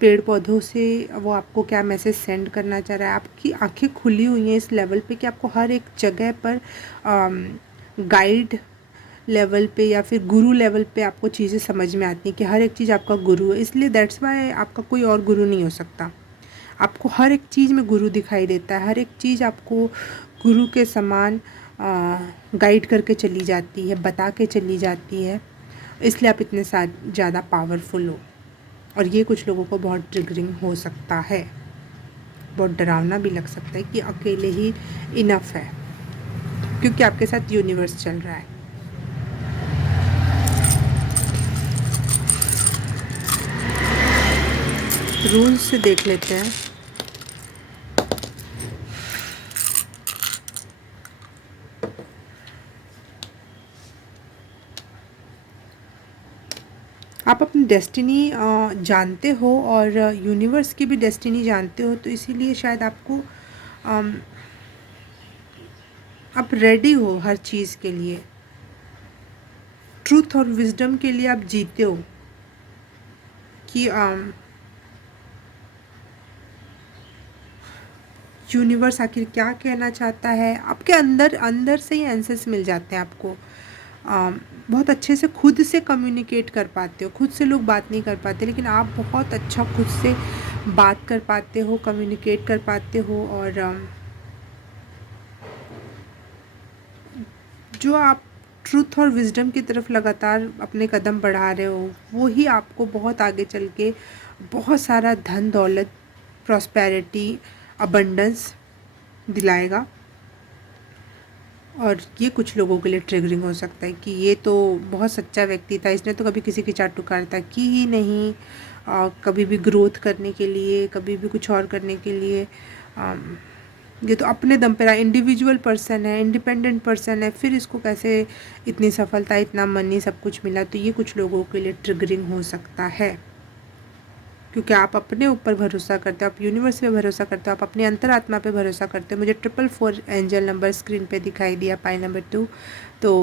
पेड़ पौधों से वो आपको क्या मैसेज सेंड करना चाह रहा है। आपकी आंखें खुली हुई हैं इस लेवल पे कि आपको हर एक जगह पर गाइड लेवल पे या फिर गुरु लेवल पे आपको चीज़ें समझ में आती हैं कि हर एक चीज़ आपका गुरु है, इसलिए दैट्स वाई आपका कोई और गुरु नहीं हो सकता। आपको हर एक चीज़ में गुरु दिखाई देता है, हर एक चीज़ आपको गुरु के समान गाइड करके चली जाती है, बता के चली जाती है, इसलिए आप इतने ज़्यादा पावरफुल हो। और ये कुछ लोगों को बहुत ट्रिगरिंग हो सकता है, बहुत डरावना भी लग सकता है कि अकेले ही इनफ है, क्योंकि आपके साथ यूनिवर्स चल रहा है। रूल्स से देख लेते हैं। आप अपनी डेस्टिनी जानते हो और यूनिवर्स की भी डेस्टिनी जानते हो, तो इसीलिए शायद आपको आप रेडी हो हर चीज़ के लिए, ट्रूथ और विजडम के लिए आप जीते हो कि यूनिवर्स आखिर क्या कहना चाहता है। आपके अंदर अंदर से ही आंसर्स मिल जाते हैं आपको। बहुत अच्छे से खुद से कम्युनिकेट कर पाते हो, खुद से लोग बात नहीं कर पाते, लेकिन आप बहुत अच्छा खुद से बात कर पाते हो, कम्युनिकेट कर पाते हो, और जो आप ट्रूथ और विजडम की तरफ लगातार अपने कदम बढ़ा रहे हो, वो ही आपको बहुत आगे चल के बहुत सारा धन दौलत, प्रॉस्पेरिटी, अबंडेंस दिलाएगा। और ये कुछ लोगों के लिए ट्रिगरिंग हो सकता है कि ये तो बहुत सच्चा व्यक्ति था, इसने तो कभी किसी की चाटू कार्ता की ही नहीं, कभी भी ग्रोथ करने के लिए, कभी भी कुछ और करने के लिए, ये तो अपने दम पर इंडिविजुअल पर्सन है, इंडिपेंडेंट पर्सन है, फिर इसको कैसे इतनी सफलता, इतना मनी, सब कुछ मिला। तो ये कुछ लोगों के लिए ट्रिगरिंग हो सकता है, क्योंकि आप अपने ऊपर भरोसा करते हो, आप यूनिवर्स पे भरोसा करते हो, आप अपनी अंतरात्मा पे भरोसा करते हो। मुझे 444 एंजल नंबर स्क्रीन पे दिखाई दिया, पाई नंबर 2। तो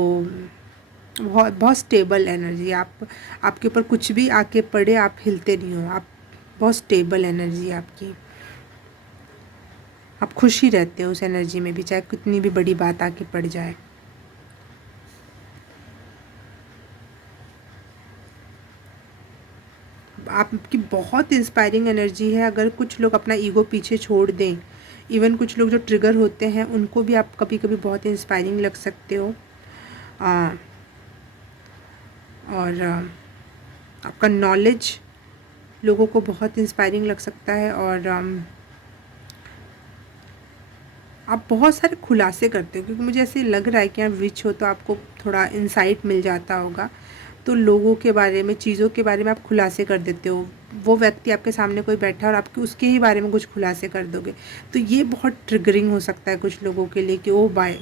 बहुत बहुत स्टेबल एनर्जी, आपके ऊपर कुछ भी आके पड़े आप हिलते नहीं हो, आप बहुत स्टेबल एनर्जी है आपकी, आप खुश ही रहते हो उस एनर्जी में भी, चाहे कितनी भी बड़ी बात आके पड़ जाए। आपकी बहुत इंस्पायरिंग एनर्जी है। अगर कुछ लोग अपना ईगो पीछे छोड़ दें, इवन कुछ लोग जो ट्रिगर होते हैं उनको भी आप कभी कभी बहुत इंस्पायरिंग लग सकते हो। और आपका नॉलेज लोगों को बहुत इंस्पायरिंग लग सकता है। और आप बहुत सारे खुलासे करते हो, क्योंकि मुझे ऐसे लग रहा है कि आप विच हो तो आपको थोड़ा इंसाइट मिल जाता होगा। तो लोगों के बारे में, चीज़ों के बारे में आप खुलासे कर देते हो। वो व्यक्ति आपके सामने कोई बैठा है और आपके उसके ही बारे में कुछ खुलासे कर दोगे, तो ये बहुत ट्रिगरिंग हो सकता है कुछ लोगों के लिए कि ओ बाय,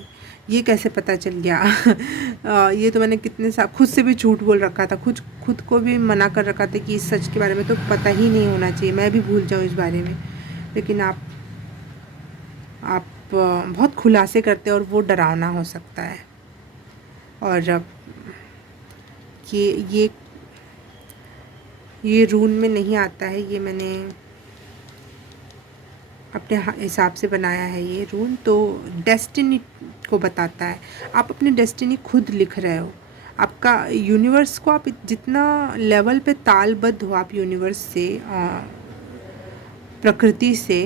ये कैसे पता चल गया। ये तो मैंने कितने खुद से भी झूठ बोल रखा था, खुद को भी मना कर रखा था कि इस सच के बारे में तो पता ही नहीं होना चाहिए, मैं भी भूल जाऊँ इस बारे में। लेकिन आप बहुत खुलासे करते हो और वो डरावना हो सकता है। और ये ये रून में नहीं आता है, ये मैंने अपने हिसाब से बनाया है ये रून। तो डेस्टिनी को बताता है, आप अपनी डेस्टिनी खुद लिख रहे हो। आपका यूनिवर्स को आप जितना लेवल पे तालबद्ध हो आप यूनिवर्स से, प्रकृति से,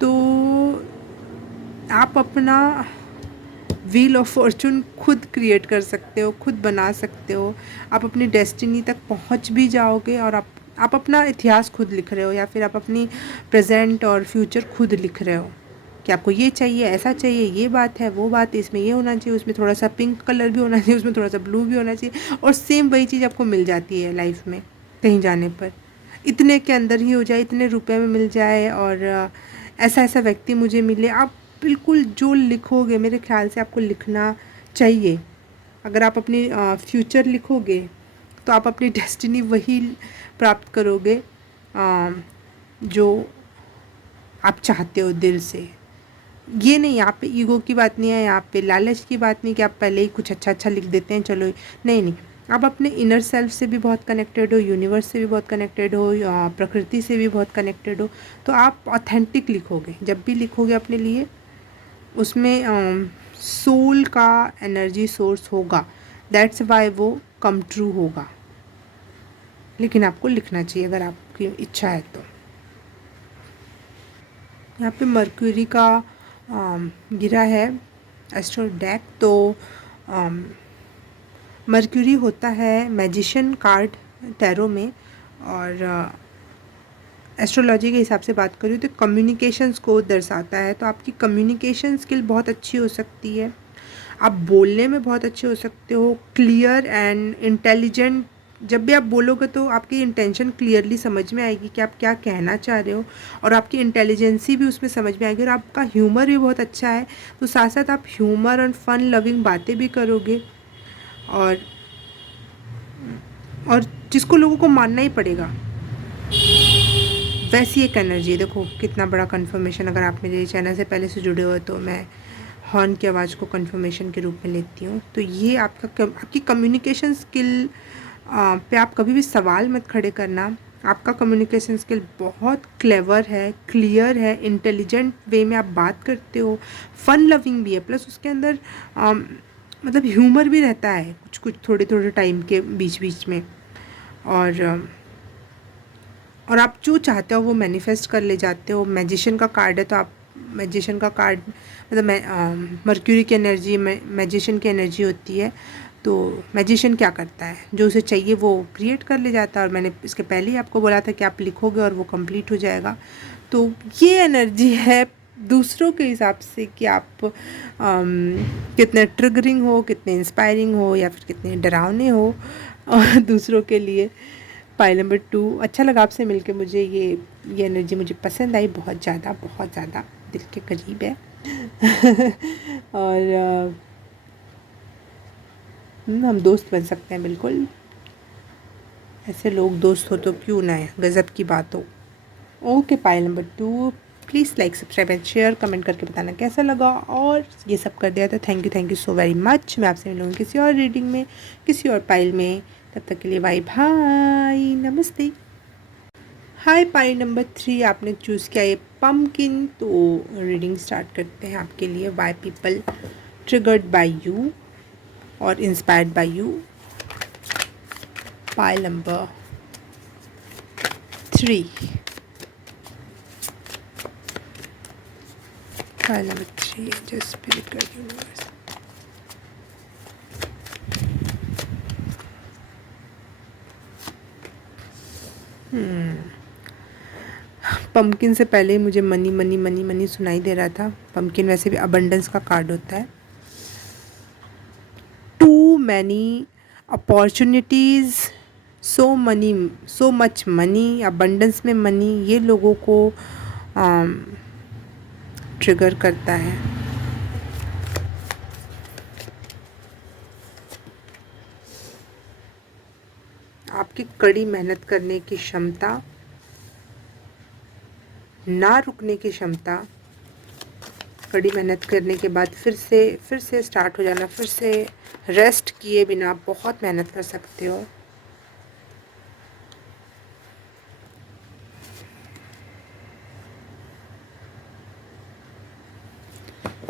तो आप अपना व्हील ऑफ फॉर्चून खुद क्रिएट कर सकते हो, खुद बना सकते हो। आप अपनी डेस्टिनी तक पहुंच भी जाओगे और आप अपना इतिहास खुद लिख रहे हो, या फिर आप अपनी प्रेजेंट और फ्यूचर खुद लिख रहे हो कि आपको ये चाहिए, ऐसा चाहिए, ये बात है, वो बात है, इसमें ये होना चाहिए, उसमें थोड़ा सा पिंक कलर भी होना चाहिए, उसमें थोड़ा सा ब्लू भी होना चाहिए, और सेम वही चीज़ आपको मिल जाती है लाइफ में कहीं जाने पर। इतने के अंदर ही हो जाए, इतने रुपए में मिल जाए, और ऐसा ऐसा व्यक्ति मुझे मिले। आप बिल्कुल जो लिखोगे, मेरे ख्याल से आपको लिखना चाहिए। अगर आप अपनी फ्यूचर लिखोगे तो आप अपनी डेस्टिनी वही प्राप्त करोगे जो आप चाहते हो दिल से। ये नहीं, यहाँ पे ईगो की बात नहीं है, यहाँ पे लालच की बात नहीं कि आप पहले ही कुछ अच्छा अच्छा लिख देते हैं, चलो। नहीं नहीं, आप अपने इनर सेल्फ से भी बहुत कनेक्टेड हो, यूनिवर्स से भी बहुत कनेक्टेड हो, प्रकृति से भी बहुत कनेक्टेड हो। तो आप ऑथेंटिक लिखोगे, जब भी लिखोगे अपने लिए, उसमें सोल का एनर्जी सोर्स होगा। दैट्स वाई वो कम ट्रू होगा। लेकिन आपको लिखना चाहिए अगर आपकी इच्छा है तो। यहाँ पे मर्क्यूरी का गिरा है एस्ट्रो डेक। तो मर्क्यूरी होता है मैजिशियन कार्ड टैरो में, और एस्ट्रोलॉजी के हिसाब से बात करूँ तो कम्युनिकेशंस को दर्शाता है। तो आपकी कम्युनिकेशन स्किल बहुत अच्छी हो सकती है, आप बोलने में बहुत अच्छे हो सकते हो, क्लियर एंड इंटेलिजेंट। जब भी आप बोलोगे तो आपकी इंटेंशन क्लियरली समझ में आएगी कि आप क्या कहना चाह रहे हो, और आपकी इंटेलिजेंसी भी उसमें समझ में आएगी। और आपका ह्यूमर भी बहुत अच्छा है, तो साथ साथ आप ह्यूमर और फन लविंग बातें भी करोगे, और जिसको लोगों को मानना ही पड़ेगा, वैसी एक एनर्जी है। देखो कितना बड़ा कन्फर्मेशन। अगर आप मेरे चैनल से पहले से जुड़े हो तो मैं हॉर्न की आवाज़ को कन्फर्मेशन के रूप में लेती हूँ। तो ये आपकी कम्युनिकेशन स्किल पे आप कभी भी सवाल मत खड़े करना। आपका कम्युनिकेशन स्किल बहुत क्लेवर है, क्लियर है, इंटेलिजेंट वे में आप बात करते हो, फन लविंग भी है, प्लस उसके अंदर मतलब ह्यूमर भी रहता है कुछ कुछ थोड़े थोड़े टाइम के बीच बीच में। और आप जो चाहते हो वो मैनिफेस्ट कर ले जाते हो। मैजिशियन का कार्ड है, तो आप मैजिशियन का कार्ड मतलब मर्क्यूरी की एनर्जी, मैजिशियन की एनर्जी होती है। तो मैजिशियन क्या करता है, जो उसे चाहिए वो क्रिएट कर ले जाता है। और मैंने इसके पहले ही आपको बोला था कि आप लिखोगे और वो कंप्लीट हो जाएगा। तो ये एनर्जी है दूसरों के हिसाब से कि आप कितने ट्रिगरिंग हो, कितने इंस्पायरिंग हो या फिर कितने डरावने हो और दूसरों के लिए। पाइल नंबर 2, अच्छा लगा आपसे मिलके, मुझे ये एनर्जी मुझे पसंद आई बहुत ज़्यादा दिल के करीब है। और हम दोस्त बन सकते हैं बिल्कुल, ऐसे लोग दोस्त हो तो क्यों ना है, गज़ब की बात हो। Okay pile number 2, please like subscribe and share, comment करके बताना कैसा लगा। और ये सब कर दिया तो thank you so very much. मैं आपसे मिलूँगी किसी और रीडिंग में, किसी और पाइल में। तब तक के लिए बाय बाय, नमस्ते। हाय पाइल नंबर 3, आपने चूज़ किया ये पम्पकिन, तो रीडिंग स्टार्ट करते हैं आपके लिए। Why people triggered by you और inspired by you. Pile number 3, pile number 3, just spirit का यूनिवर्स। पम्पकिन से पहले ही मुझे मनी मनी मनी मनी सुनाई दे रहा था। पम्पकिन वैसे भी अबंडेंस का कार्ड होता है। Too many opportunities, so much money, abundance में मनी, ये लोगों को ट्रिगर करता है। आपकी कड़ी मेहनत करने की क्षमता, ना रुकने की क्षमता, कड़ी मेहनत करने के बाद फिर से स्टार्ट हो जाना, फिर से रेस्ट किए बिना आप बहुत मेहनत कर सकते हो।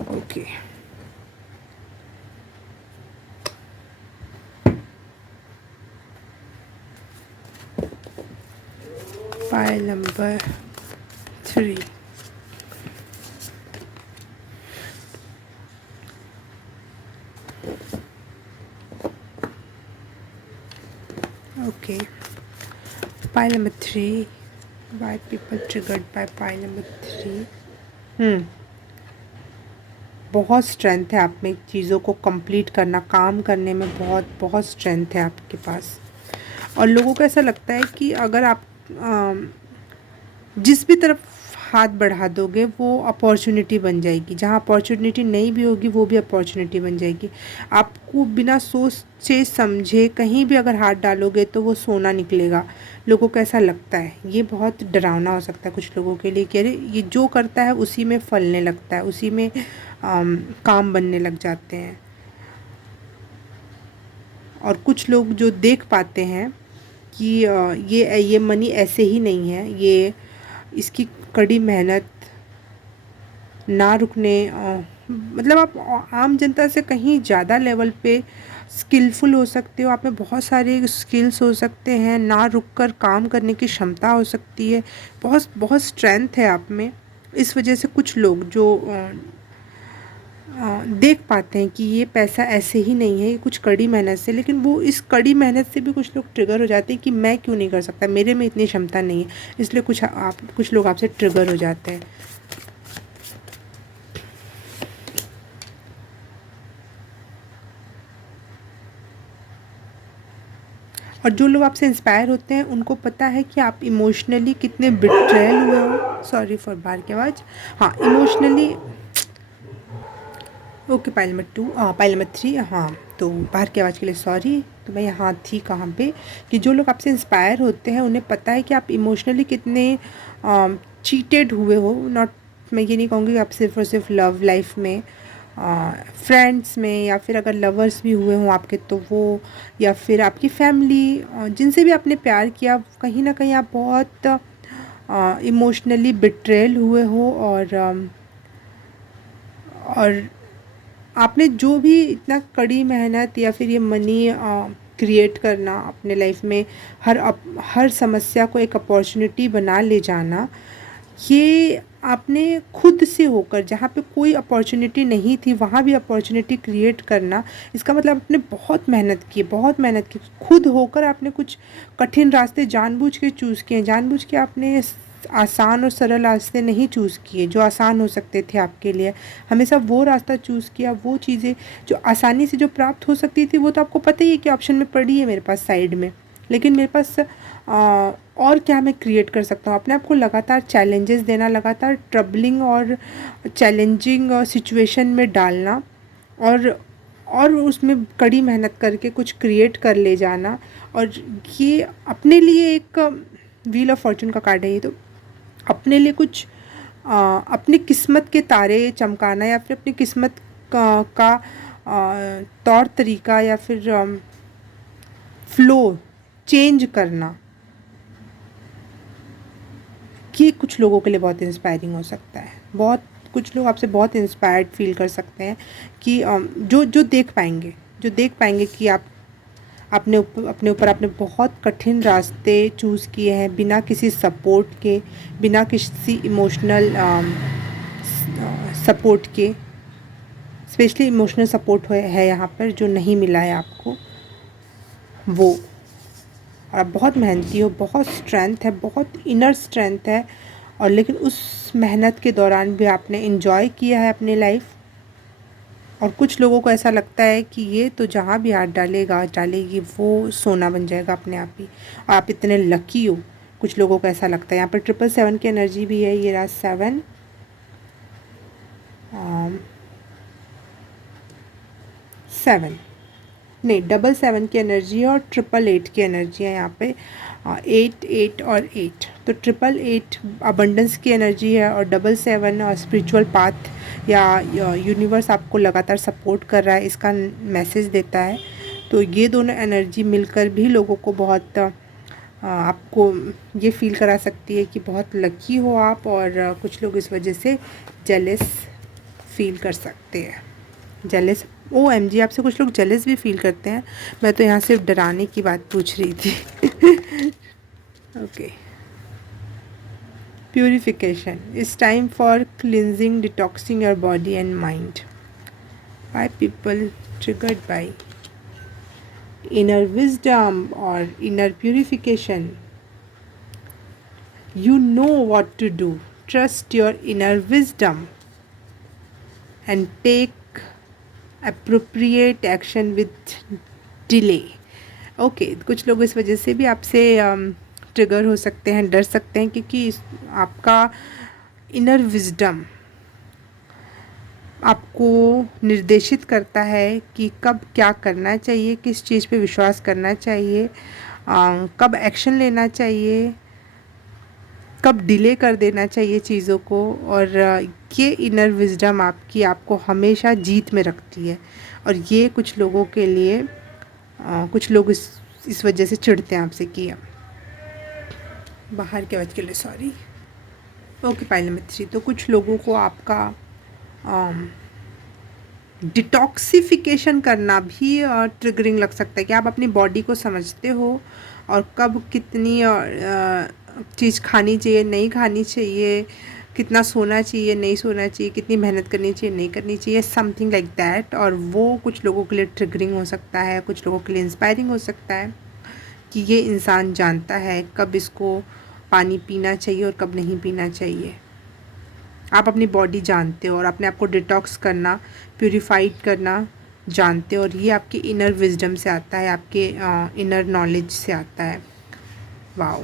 Okay, pile number 3, okay, pile number 3, Y people triggered bye pile number 3। बहुत स्ट्रेंथ है आप में चीज़ों को कंप्लीट करना, काम करने में बहुत स्ट्रेंथ है आपके पास। और लोगों को ऐसा लगता है कि अगर आप जिस भी तरफ हाथ बढ़ा दोगे वो अपॉर्चुनिटी बन जाएगी, जहाँ अपॉर्चुनिटी नहीं भी होगी वो भी अपॉर्चुनिटी बन जाएगी। आपको बिना सोचे समझे कहीं भी अगर हाथ डालोगे तो वो सोना निकलेगा। लोगों को ऐसा लगता है, ये बहुत डरावना हो सकता है कुछ लोगों के लिए कि अरे ये जो करता है उसी में फलने लगता है, उसी में काम बनने लग जाते हैं। और कुछ लोग जो देख पाते हैं कि ये मनी ऐसे ही नहीं है, ये इसकी कड़ी मेहनत, ना रुकने, मतलब आप आम जनता से कहीं ज़्यादा लेवल पे स्किलफुल हो सकते हो। आप में बहुत सारे स्किल्स हो सकते हैं, ना रुककर काम करने की क्षमता हो सकती है, बहुत स्ट्रेंथ है आप में। इस वजह से कुछ लोग जो देख पाते हैं कि ये पैसा ऐसे ही नहीं है, ये कुछ कड़ी मेहनत से, लेकिन वो इस कड़ी मेहनत से भी कुछ लोग ट्रिगर हो जाते हैं कि मैं क्यों नहीं कर सकता, मेरे में इतनी क्षमता नहीं है, इसलिए कुछ लोग आपसे ट्रिगर हो जाते हैं। और जो लोग आपसे इंस्पायर होते हैं उनको पता है कि आप इमोशनली कितने बिट्रेयल हुए हो। सॉरी फॉर बाहर की आवाज़। हाँ, emotionally. Okay, pile number 2, pile number 3, हाँ, तो बाहर की आवाज़ के लिए सॉरी। तो मैं यहाँ थी कहाँ पे, कि जो लोग आपसे इंस्पायर होते हैं उन्हें पता है कि आप इमोशनली कितने चीटेड हुए हो। नॉट, मैं ये नहीं कहूँगी कि आप सिर्फ और सिर्फ लव लाइफ में, फ्रेंड्स में, या फिर अगर लवर्स भी हुए हों आपके तो वो, या फिर आपकी फैमिली, जिनसे भी आपने प्यार किया, कहीं ना कहीं आप बहुत इमोशनली बिट्रेल हुए हो। और आपने जो भी इतना कड़ी मेहनत या फिर ये मनी क्रिएट करना अपने लाइफ में, हर समस्या को एक अपॉर्चुनिटी बना ले जाना, ये आपने खुद से होकर, जहाँ पे कोई अपॉर्चुनिटी नहीं थी वहाँ भी अपॉर्चुनिटी क्रिएट करना, इसका मतलब आपने बहुत मेहनत की खुद होकर। आपने कुछ कठिन रास्ते जानबूझ के चूज़ किए, जानबूझ के आपने आसान और सरल रास्ते नहीं चूज़ किए जो आसान हो सकते थे आपके लिए। हमेशा वो रास्ता चूज़ किया, वो चीज़ें जो आसानी से जो प्राप्त हो सकती थी वो तो आपको पता ही है कि ऑप्शन में पड़ी है मेरे पास साइड में। लेकिन मेरे पास और क्या मैं क्रिएट कर सकता हूँ? अपने आप को लगातार चैलेंजेस देना, लगातार ट्रबलिंग और चैलेंजिंग सिचुएशन में डालना और उसमें कड़ी मेहनत करके कुछ क्रिएट कर ले जाना। और ये अपने लिए एक व्हील ऑफ फॉर्चून का कार्ड है ये तो। अपने लिए कुछ अपनी किस्मत के तारे चमकाना या फिर अपनी किस्मत का तौर तरीका या फिर फ्लो चेंज करना, ये कुछ लोगों के लिए बहुत इंस्पायरिंग हो सकता है। बहुत कुछ लोग आपसे बहुत इंस्पायर्ड फील कर सकते हैं कि जो देख पाएंगे कि आप अपने ऊपर आपने बहुत कठिन रास्ते चूज़ किए हैं बिना किसी सपोर्ट के, बिना किसी इमोशनल सपोर्ट के। स्पेशली इमोशनल सपोर्ट है यहाँ पर जो नहीं मिला है आपको वो। और आप बहुत मेहनती हो, बहुत स्ट्रेंथ है, बहुत इनर स्ट्रेंथ है। और लेकिन उस मेहनत के दौरान भी आपने इन्जॉय किया है अपनी लाइफ। और कुछ लोगों को ऐसा लगता है कि ये तो जहाँ भी हाथ डालेगी वो सोना बन जाएगा अपने आप ही, और आप इतने लकी हो। कुछ लोगों को ऐसा लगता है। यहाँ पर 777 की एनर्जी भी है। ये रहा 7 7 नहीं 777 की एनर्जी है और 888 की एनर्जी है यहाँ पे। 8 8 और 8 तो 888 अबंडेंस की एनर्जी है और 777 स्पिरिचुअल पाथ या यूनिवर्स आपको लगातार सपोर्ट कर रहा है, इसका मैसेज देता है। तो ये दोनों एनर्जी मिलकर भी लोगों को बहुत आपको ये फील करा सकती है कि बहुत लकी हो आप। और कुछ लोग इस वजह से जेलस फील कर सकते हैं। जेलस OMG, आपसे कुछ लोग जेलस भी फील करते हैं। मैं तो यहाँ सिर्फ डराने की बात पूछ रही थी। Okay, purification is time for cleansing, detoxing your body and mind. By people triggered bye inner wisdom or inner purification. You know what to do. Trust your inner wisdom and take appropriate action with delay. Okay कुछ लोग इस वजह से भी आपसे ट्रिगर हो सकते हैं, डर सकते हैं, क्योंकि आपका इनर विजडम आपको निर्देशित करता है कि कब क्या करना चाहिए, किस चीज़ पे विश्वास करना चाहिए, कब एक्शन लेना चाहिए, कब डिले कर देना चाहिए चीज़ों को। और ये इनर विजडम आपको हमेशा जीत में रखती है। और ये कुछ लोगों के लिए कुछ लोग इस वजह से चिढ़ते हैं आपसे कि बाहर के आवाज़ के लिए सॉरी। Okay, pile number 3। तो कुछ लोगों को आपका डिटॉक्सिफिकेशन करना भी ट्रिगरिंग लग सकता है कि आप अपनी बॉडी को समझते हो और कब कितनी चीज़ खानी चाहिए, नहीं खानी चाहिए, कितना सोना चाहिए, नहीं सोना चाहिए, कितनी मेहनत करनी चाहिए, नहीं करनी चाहिए, समथिंग लाइक दैट। और वो कुछ लोगों के लिए ट्रिगरिंग हो सकता है, कुछ लोगों के लिए इंस्पायरिंग हो सकता है कि ये इंसान जानता है कब इसको पानी पीना चाहिए और कब नहीं पीना चाहिए। आप अपनी बॉडी जानते हो और अपने आप को डिटॉक्स करना, प्यूरिफाइड करना जानते हो। और ये आपके इनर विजडम से आता है, आपके इनर नॉलेज से आता है। Wow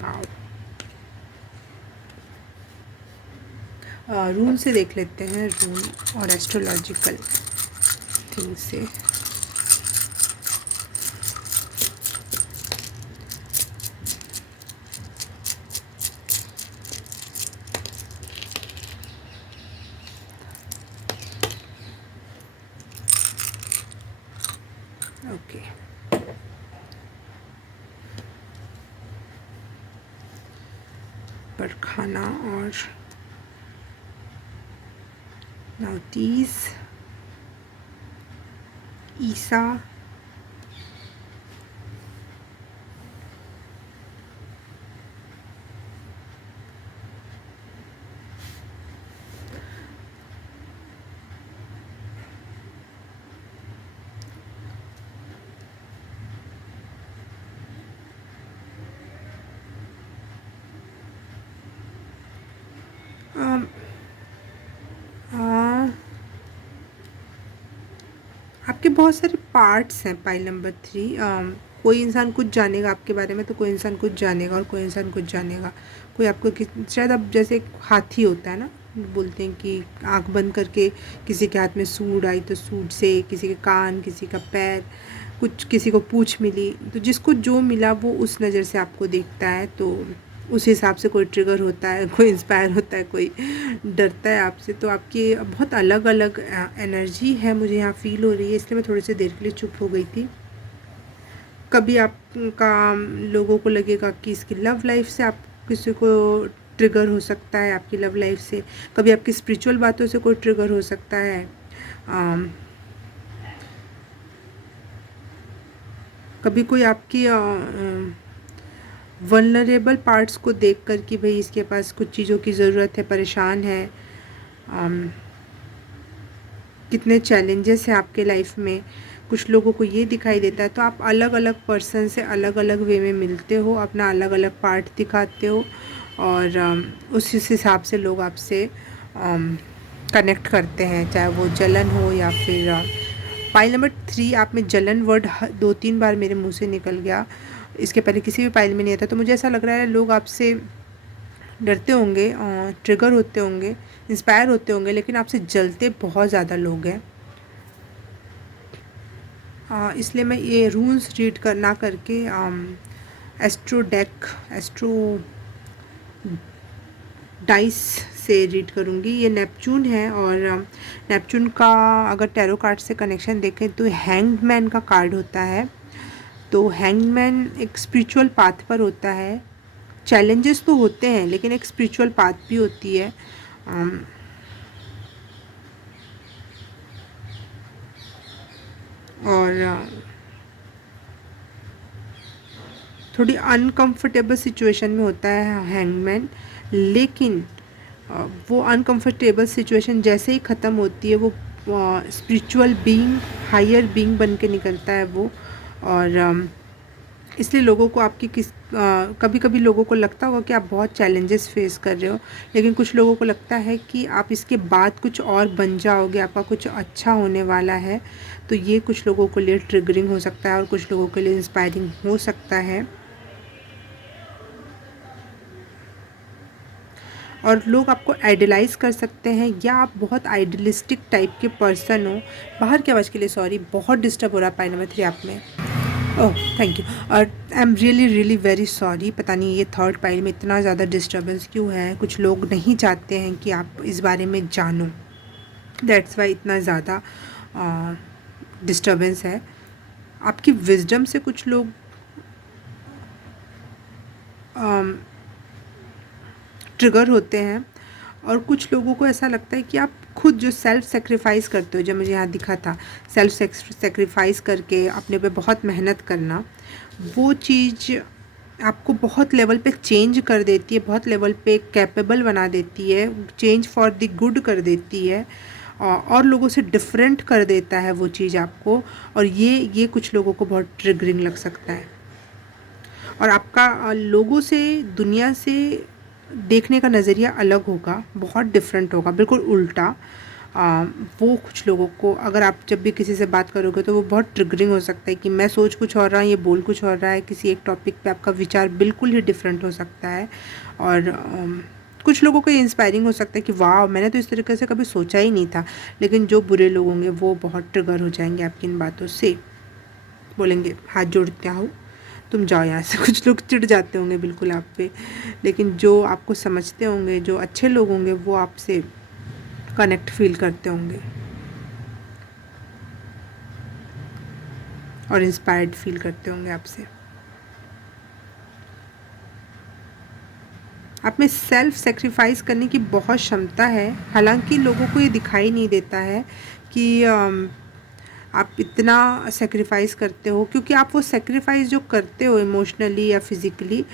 wow. रूल से देख लेते हैं, रूल और एस्ट्रोलॉजिकल थिंग से। ओके, पर खाना और नौतीस ईसा अम, आ, आपके बहुत सारे पार्ट्स हैं पाइल नंबर 3। कोई इंसान कुछ जानेगा आपके बारे में, तो कोई इंसान कुछ जानेगा और कोई इंसान कुछ जानेगा। कोई आपको शायद अब जैसे एक हाथी होता है ना, बोलते हैं कि आंख बंद करके किसी के हाथ में सूंड आई तो सूंड से, किसी के कान, किसी का पैर, कुछ किसी को पूँछ मिली, तो जिसको जो मिला वो उस नज़र से आपको देखता है। तो उस हिसाब से कोई ट्रिगर होता है, कोई इंस्पायर होता है, कोई डरता है आपसे। तो आपकी बहुत अलग अलग एनर्जी है, मुझे यहाँ फ़ील हो रही है, इसलिए मैं थोड़ी सी देर के लिए चुप हो गई थी। कभी आपका लोगों को लगेगा कि इसकी लव लाइफ से आप किसी को ट्रिगर हो सकता है, आपकी लव लाइफ से। कभी आपकी स्पिरिचुअल बातों से कोई ट्रिगर हो सकता है। कभी कोई आपकी वल्नरेबल पार्ट्स को देख कर कि भाई इसके पास कुछ चीज़ों की ज़रूरत है, परेशान है, कितने चैलेंजेस हैं आपके लाइफ में, कुछ लोगों को ये दिखाई देता है। तो आप अलग अलग पर्सन से अलग अलग वे में मिलते हो, अपना अलग अलग पार्ट दिखाते हो, और उस हिसाब से लोग आपसे कनेक्ट करते हैं, चाहे वो जलन हो या फिर पाइल नंबर 3 आप में जलन वर्ड 2-3 बार मेरे मुंह से निकल गया। इसके पहले किसी भी पाइल में नहीं आता। तो मुझे ऐसा लग रहा है लोग आपसे डरते होंगे, ट्रिगर होते होंगे, इंस्पायर होते होंगे, लेकिन आपसे जलते बहुत ज़्यादा लोग हैं। इसलिए मैं ये रूल्स रीड ना करके एस्ट्रो डाइस से रीड करूँगी। ये नेपच्यून है, और नेपच्यून का अगर टैरो कार्ड से कनेक्शन देखें तो हैंग्ड मैन का कार्ड होता है। तो हैंग्ड मैन एक स्पिरिचुअल पाथ पर होता है। चैलेंजेस तो होते हैं, लेकिन एक स्पिरिचुअल पाथ भी होती है। और थोड़ी अनकंफर्टेबल सिचुएशन में होता है हैंगमैन, लेकिन वो अनकंफर्टेबल सिचुएशन जैसे ही ख़त्म होती है वो स्पिरिचुअल बीइंग, हायर बीइंग बन के निकलता है वो। और इसलिए लोगों को आपकी कभी कभी लोगों को लगता होगा कि आप बहुत चैलेंजेस फेस कर रहे हो, लेकिन कुछ लोगों को लगता है कि आप इसके बाद कुछ और बन जाओगे, आपका कुछ अच्छा होने वाला है। तो ये कुछ लोगों के लिए ट्रिगरिंग हो सकता है और कुछ लोगों के लिए इंस्पायरिंग हो सकता है। और लोग आपको आइडलाइज़ कर सकते हैं, या आप बहुत आइडलिस्टिक टाइप के पर्सन हो। बाहर की आवाज़ के लिए सॉरी, बहुत डिस्टर्ब हो रहा है पाई नंबर 3 आप में। Oh thank you. और I am really really very sorry, पता नहीं ये थर्ड पाइल में इतना ज़्यादा डिस्टर्बेंस क्यों है। कुछ लोग नहीं चाहते हैं कि आप इस बारे में जानो, दैट्स वाई इतना ज़्यादा डिस्टर्बेंस है। आपकी विजडम से कुछ लोग ट्रिगर होते हैं, और कुछ लोगों को ऐसा लगता है कि आप खुद जो सेल्फ़ सेक्रीफाइस करते हो, जब मुझे यहाँ दिखा था सेल्फ़ सेक्रीफाइस करके अपने पे बहुत मेहनत करना, वो चीज़ आपको बहुत लेवल पे चेंज कर देती है, बहुत लेवल पे कैपेबल बना देती है, चेंज फॉर द गुड कर देती है, और लोगों से डिफरेंट कर देता है वो चीज़ आपको। और ये कुछ लोगों को बहुत ट्रिगरिंग लग सकता है। और आपका लोगों से, दुनिया से देखने का नज़रिया अलग होगा, बहुत डिफरेंट होगा, बिल्कुल उल्टा। वो कुछ लोगों को, अगर आप जब भी किसी से बात करोगे तो वो बहुत ट्रिगरिंग हो सकता है कि मैं सोच कुछ और रहा, ये बोल कुछ और रहा है। किसी एक टॉपिक पे आपका विचार बिल्कुल ही डिफरेंट हो सकता है। और कुछ लोगों को ये इंस्पायरिंग हो सकता है कि वाह, मैंने तो इस तरीके से कभी सोचा ही नहीं था। लेकिन जो बुरे लोग होंगे वो बहुत ट्रिगर हो जाएंगे आपकी इन बातों से, बोलेंगे हाथ जोड़ते हूँ, तुम जाओ यहाँ से। कुछ लोग चिढ़ जाते होंगे बिल्कुल आप पे, लेकिन जो आपको समझते होंगे, जो अच्छे लोग होंगे, वो आपसे कनेक्ट फील करते होंगे और इंस्पायर्ड फील करते होंगे आपसे। आप में सेल्फ सेक्रीफाइस करने की बहुत क्षमता है, हालांकि लोगों को ये दिखाई नहीं देता है कि आप इतना सेक्रीफाइस करते हो, क्योंकि आप वो सेक्रीफाइस जो करते हो इमोशनली या फिज़िकली,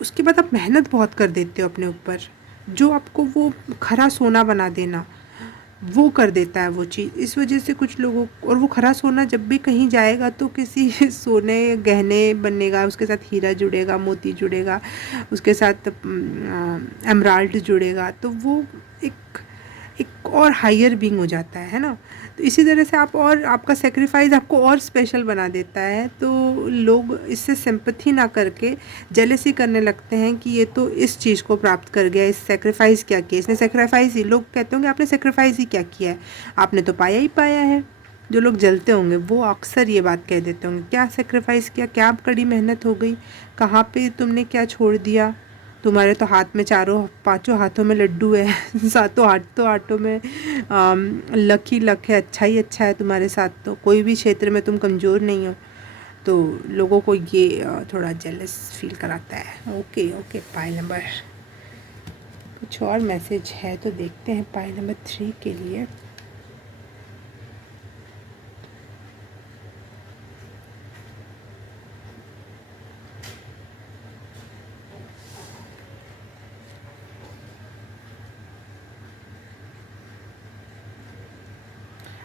उसके बाद आप मेहनत बहुत कर देते हो अपने ऊपर, जो आपको वो खरा सोना बना देना। वो कर देता है वो चीज़। इस वजह से कुछ लोगों, और वो खरा सोना जब भी कहीं जाएगा तो किसी सोने गहने बनेगा, उसके साथ हीरा जुड़ेगा, मोती जुड़ेगा, उसके साथ एमराल्ड जुड़ेगा, तो वो एक एक और हायर बीइंग हो जाता है ना। तो इसी तरह से आप, और आपका सेक्रीफाइस आपको और स्पेशल बना देता है। तो लोग इससे सिंपैथी ना करके जेलसी करने लगते हैं कि ये तो इस चीज़ को प्राप्त कर गया, इस सेक्रीफाइस क्या किया इसने, सेक्रीफाइस ही, लोग कहते होंगे आपने सेक्रीफाइस ही क्या किया है, आपने तो पाया ही पाया है। जो लोग जलते होंगे वो अक्सर ये बात कह देते होंगे, क्या सेक्रीफाइस किया, क्या कड़ी मेहनत हो गई, कहाँ पे तुमने क्या छोड़ दिया, तुम्हारे तो हाथ में चारों पांचों हाथों में लड्डू है सातों हाथों में लक ही लक है, अच्छा ही अच्छा है तुम्हारे साथ, तो कोई भी क्षेत्र में तुम कमज़ोर नहीं हो। तो लोगों को ये थोड़ा जेलस फील कराता है। ओके ओके, पाइल नंबर, कुछ और मैसेज है तो देखते हैं पाइल नंबर 3 के लिए।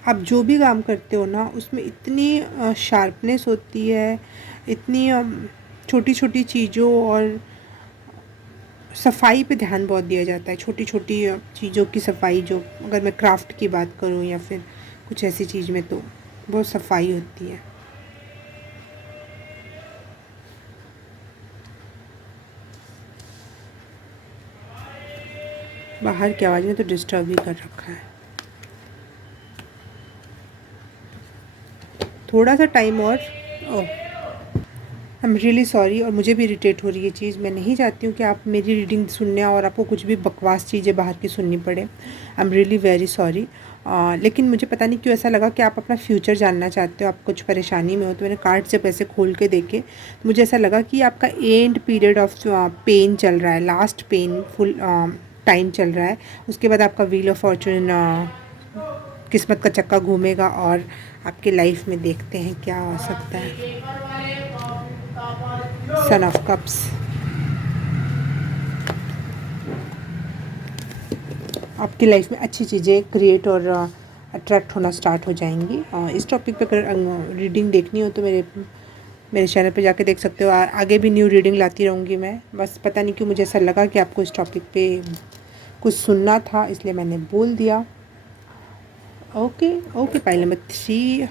आप जो भी काम करते हो ना उसमें इतनी शार्पनेस होती है, इतनी छोटी छोटी चीज़ों और सफाई पे ध्यान बहुत दिया जाता है, छोटी छोटी चीज़ों की सफाई, जो अगर मैं क्राफ्ट की बात करूँ या फिर कुछ ऐसी चीज़ में, तो बहुत सफाई होती है। बाहर की आवाज़ ने तो डिस्टर्ब ही कर रखा है। थोड़ा सा टाइम और, ओह आई एम रियली सॉरी, और मुझे भी इरिटेट हो रही है चीज़। मैं नहीं चाहती हूँ कि आप मेरी रीडिंग सुनने और आपको कुछ भी बकवास चीज़ें बाहर की सुननी पड़े। आई एम रियली वेरी सॉरी। लेकिन मुझे पता नहीं क्यों ऐसा लगा कि आप अपना फ्यूचर जानना चाहते हो, आप कुछ परेशानी में हो। तो मैंने कार्ड जब ऐसे खोल के देखे तो मुझे ऐसा लगा कि आपका एंड पीरियड ऑफ पेन चल रहा है, लास्ट पेन फुल टाइम चल रहा है। उसके बाद आपका व्हील ऑफ फॉर्चून, किस्मत का चक्का घूमेगा और आपके लाइफ में देखते हैं क्या हो सकता है। सन ऑफ कप्स, आपकी लाइफ में अच्छी चीज़ें क्रिएट और अट्रैक्ट होना स्टार्ट हो जाएंगी। इस टॉपिक पे अगर रीडिंग देखनी हो तो मेरे चैनल पे जाके देख सकते हो। आगे भी न्यू रीडिंग लाती रहूँगी मैं। बस पता नहीं क्यों मुझे ऐसा लगा कि आपको इस टॉपिक पे कुछ सुनना था, इसलिए मैंने बोल दिया। ओके ओके, पाइल नंबर 3,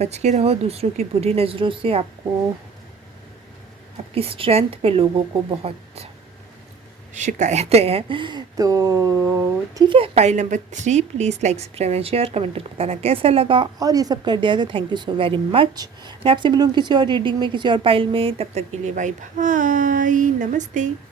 बच के रहो दूसरों की बुरी नज़रों से। आपको आपकी स्ट्रेंथ पे लोगों को बहुत शिकायतें हैं। तो ठीक है, pile number 3, please like subscribe and share, comment करके बताना कैसा लगा। और ये सब कर दिया तो thank you so very much. मैं आपसे मिलूँगी किसी और रीडिंग में, किसी और पाइल में। तब तक के लिए बाय बाय, नमस्ते।